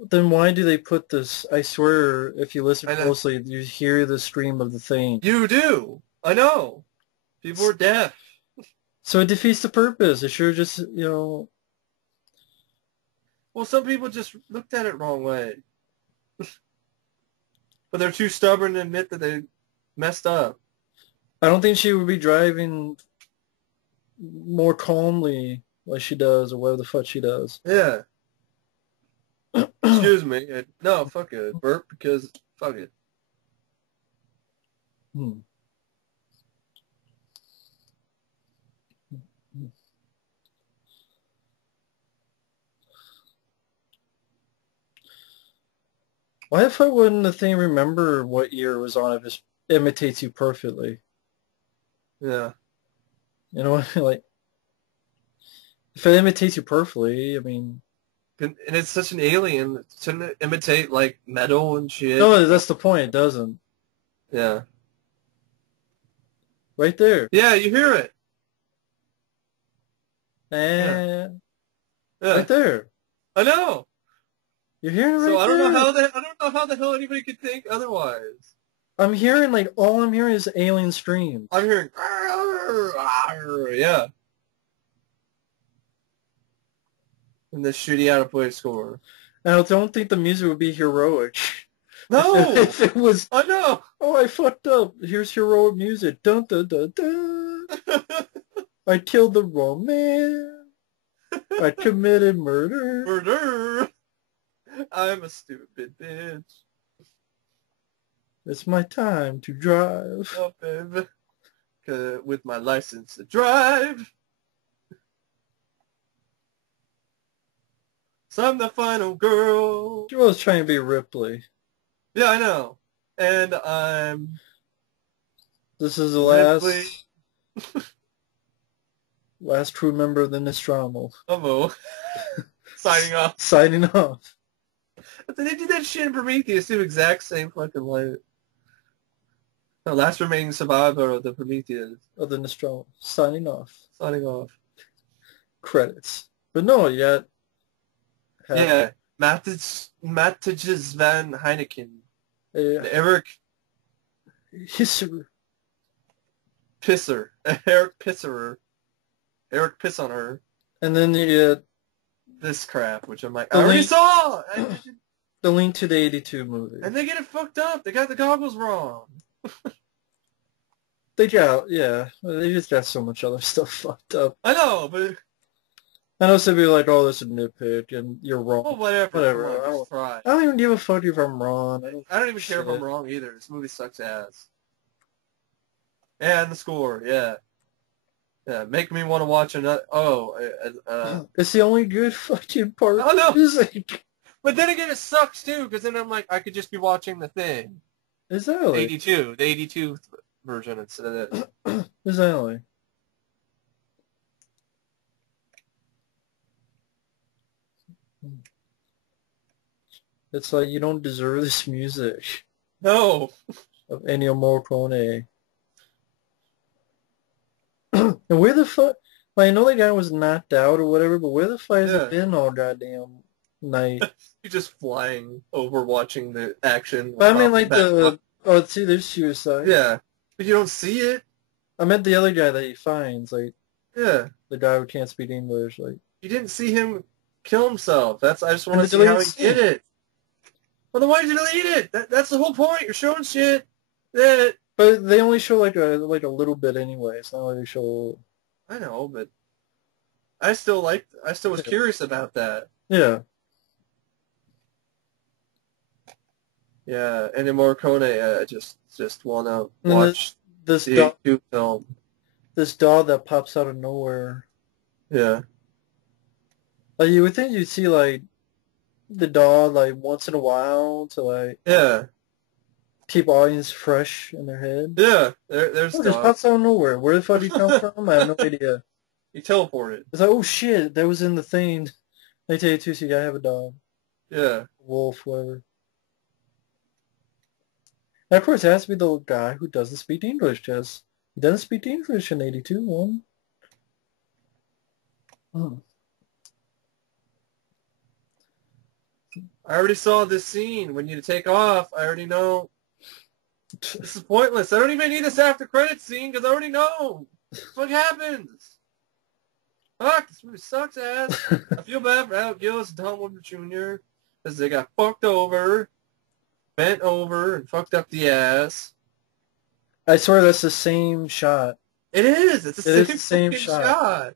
Then why do they put this? I swear, if you listen closely, you hear the scream of the thing. You do. I know. People are deaf. So it defeats the purpose. It sure just, Well, some people just looked at it the wrong way. But they're too stubborn to admit that they messed up. I don't think she would be driving more calmly like she does or whatever the fuck she does. Yeah. Excuse me. No, fuck it. Burp because fuck it. Why the fuck wouldn't the thing remember what year it was on if it imitates you perfectly? Yeah. You know what? Like, if it imitates you perfectly, I mean... And it's such an alien. It shouldn't imitate, like, metal and shit. No, that's the point. It doesn't. Yeah. Right there. Yeah, you hear it. And... Yeah. Right there. I know. You're hearing it right there. So I don't know how the hell anybody could think otherwise. I'm hearing, like, all I'm hearing is alien screams. I'm hearing... Yeah. And this shitty out-of-place score. And I don't think the music would be heroic. No! If it was... I know! Oh, I fucked up. Here's heroic music. Dun, dun, dun, dun. I killed the wrong man. I committed murder. Murder! I'm a stupid bitch. It's my time to drive. Oh, baby. With my license to drive. So I'm the final girl. She was trying to be Ripley. Yeah, I know. And I'm... This is the Ripley. last crew member of the Nostromo. Signing off. Signing off. But they did that shit in Prometheus, too. Exact same fucking way. The last remaining survivor of the Prometheus. Of the Nostromo. Signing off. Signing off. Credits. But no, yet. Yeah. Matthias Van Heineken. Eric Hisser. Pisser. Eric Pisserer. Eric Piss on Her. And then you get this crap, which I'm like, I already saw! The link to the 82 movie. And they get it fucked up. They got the goggles wrong. They just got so much other stuff fucked up. I know, but... I know some people are like, oh, that's a nitpick, and you're wrong. Well, whatever. I don't even give a fuck if I'm wrong. I don't even care if I'm wrong either. This movie sucks ass. And the score, yeah. Yeah, make me want to watch another... it's the only good fucking part of the music. But then again, it sucks, too, because then I'm like, I could just be watching the thing. Exactly. The 82 version instead of this. Exactly. It's like, you don't deserve this music. No. Of Ennio Morricone. And where the fuck... Like, I know that guy was knocked out or whatever, but where the fuck has it been all goddamn night? You're just flying over watching the action. But I mean, like, oh, see, there's suicide. Yeah. But you don't see it. I meant the other guy that he finds, like... Yeah. The guy who can't speak English, like. You didn't see him kill himself. I just want And to the see how deleted he scene. did it. Well, then why'd you delete it? That's the whole point. You're showing shit that... But they only show like a little bit anyway. It's not like they show. I know, but I still was Yeah. curious about that. Yeah. Yeah, and in Morricone, I just want to And then watch this the dog, 82 film. this dog that pops out of nowhere. Yeah. Like you would think you'd see like the dog like once in a while to like Yeah. keep audience fresh in their head. Yeah. There's Oh, just dog. pops out of nowhere. Where the fuck did he come from? I have no idea. He teleported. It's like, oh shit, that was in the thing. They tell you too, so you gotta have a dog, Yeah. wolf, whatever. And of course, it has to be the guy who doesn't speak English, because he doesn't speak English in 82 one. Oh. I already saw this scene. When you take off, I already know. This is pointless. I don't even need this after credits scene because I already know what happens. Fuck, this movie sucks ass. I feel bad for Alec Gillis and Tom Woodward Jr. because they got fucked over, bent over, and fucked up the ass. I swear that's the same shot. It is. It's It is the the same same fucking shot. shot.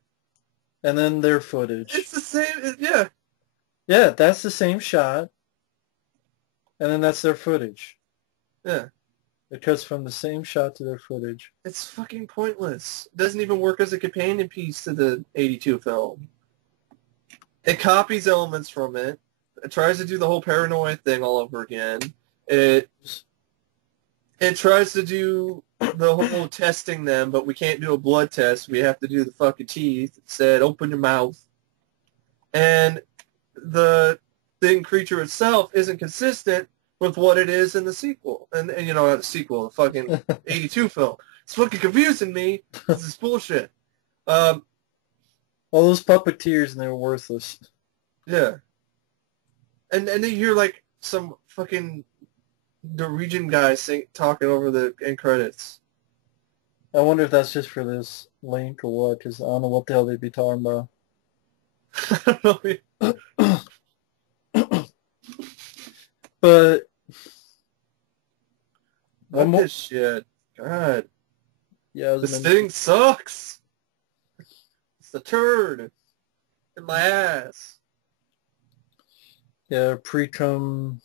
And then their footage. It's the same. Yeah. Yeah, that's the same shot. And then that's their footage. Yeah. It cuts from the same shot to their footage. It's fucking pointless. It doesn't even work as a companion piece to the 82 film. It copies elements from it. It tries to do the whole Paranoia thing all over again. It tries to do the whole testing them, but we can't do a blood test. We have to do the fucking teeth. It said, open your mouth. And the thing creature itself isn't consistent with what it is in the sequel. And you know, not the sequel, the fucking 82 film. It's fucking confusing me. This is bullshit. All those puppeteers, and they were worthless. Yeah. And then you hear like some fucking Norwegian guy talking over the end credits. I wonder if that's just for this link or what, because I don't know what the hell they'd be talking about. I don't know. But What this shit? God. Yeah, this thing sucks. It's a turd in my ass. Yeah, precum.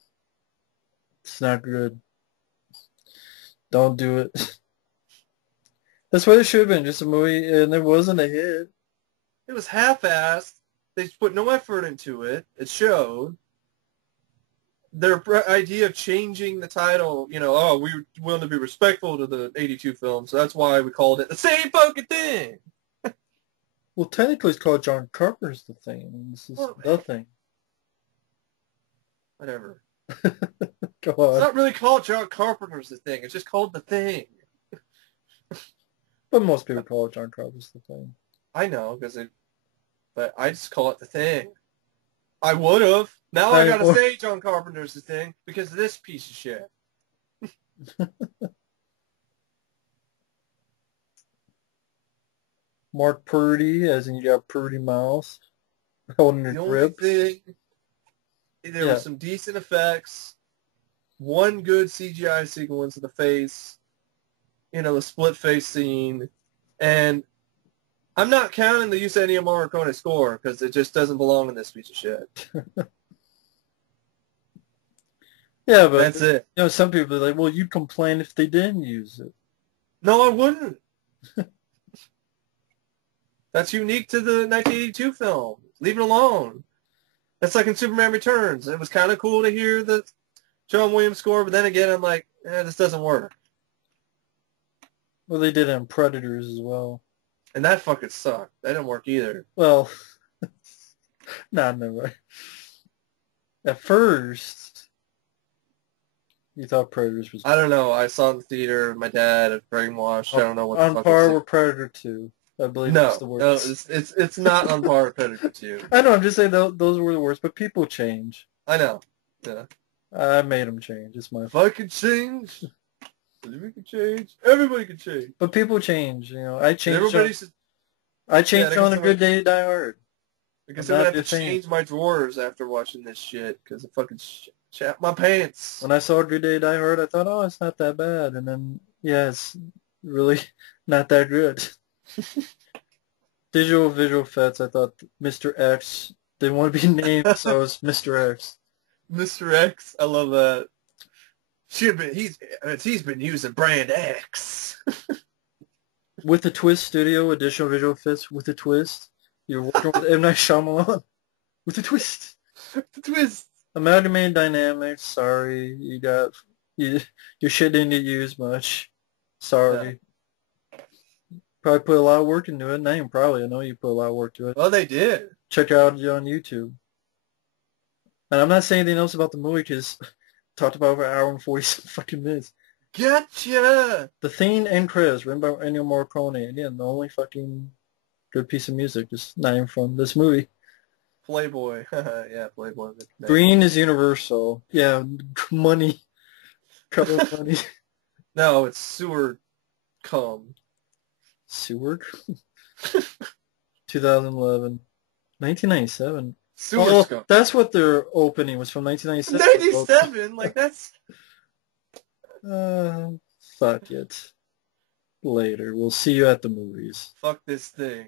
It's not good. Don't do it. That's what it should have been, just a movie, and it wasn't a hit. It was half-assed. They put no effort into it. It showed. Their idea of changing the title, you know, oh, we wanted to be respectful to the 82 film, so that's why we called it the same fucking thing. Well, technically it's called John Carpenter's The Thing. This is The Thing. Whatever. Go on. It's not really called John Carpenter's The Thing. It's just called The Thing. But most people call it John Carpenter's The Thing. I know, but I just call it The Thing. I would have. Now I gotta say John Carpenter's The Thing because of this piece of shit. Mark Purdy, as in you got Purdy mouth. Holding your grip. There were some decent effects. One good CGI sequence of the face. You know, the split face scene. And I'm not counting the use of Ennio Morricone score because it just doesn't belong in this piece of shit. Yeah, but that's it. You know, some people are like, well, you'd complain if they didn't use it. No, I wouldn't. That's unique to the 1982 film. Leave it alone. That's like in Superman Returns. It was kind of cool to hear the John Williams score, but then again, I'm like, this doesn't work. Well, they did it in Predators as well. And that fucking sucked. That didn't work either. Well, no. At first, you thought Predators was... I don't know. I saw it in the theater. My dad had brainwashed. I don't know what the fuck. On par with Predator 2. I believe that's the worst. No, it's not on par with Predator 2. I know, I'm just saying those were the worst, but people change. I know. Yeah. I made them change. It's my fault. If I could change, we can change. Everybody can change. But people change, you know. I changed. I Yeah, changed on A Good Day to Die Hard. I guess I'm I'm gonna not have to a fan. change my drawers after watching this shit because it fucking shat my pants. When I saw A Good Day to Die Hard, I thought, oh, it's not that bad. And then, yeah, it's really not that good. Visual effects, I thought Mr. X didn't want to be named, so it was Mr. X. Mr. X, I love that. He's been using brand X. With the Twist Studio, additional visual effects with the Twist. You're working with M. Night Shyamalan. With the Twist. The twist. Amalgamated Dynamics, sorry. Your shit didn't get used much. Sorry. Yeah. Probably put a lot of work into it. Not even probably. I know you put a lot of work to it. Well, they did. Check it out on YouTube. And I'm not saying anything else about the movie because talked about it for an hour and 40 fucking minutes. Gotcha! The theme and credits written by Ennio Morricone. Again, the only fucking good piece of music is not even from this movie. Playboy. Yeah, Playboy. Green is Universal. Yeah, money. Color money. No, it's sewer cum. Sewer? 2011. 1997. Sewer scum. That's what their opening was from 1997. 97? Like, that's... Fuck it. Later. We'll see you at the movies. Fuck this thing.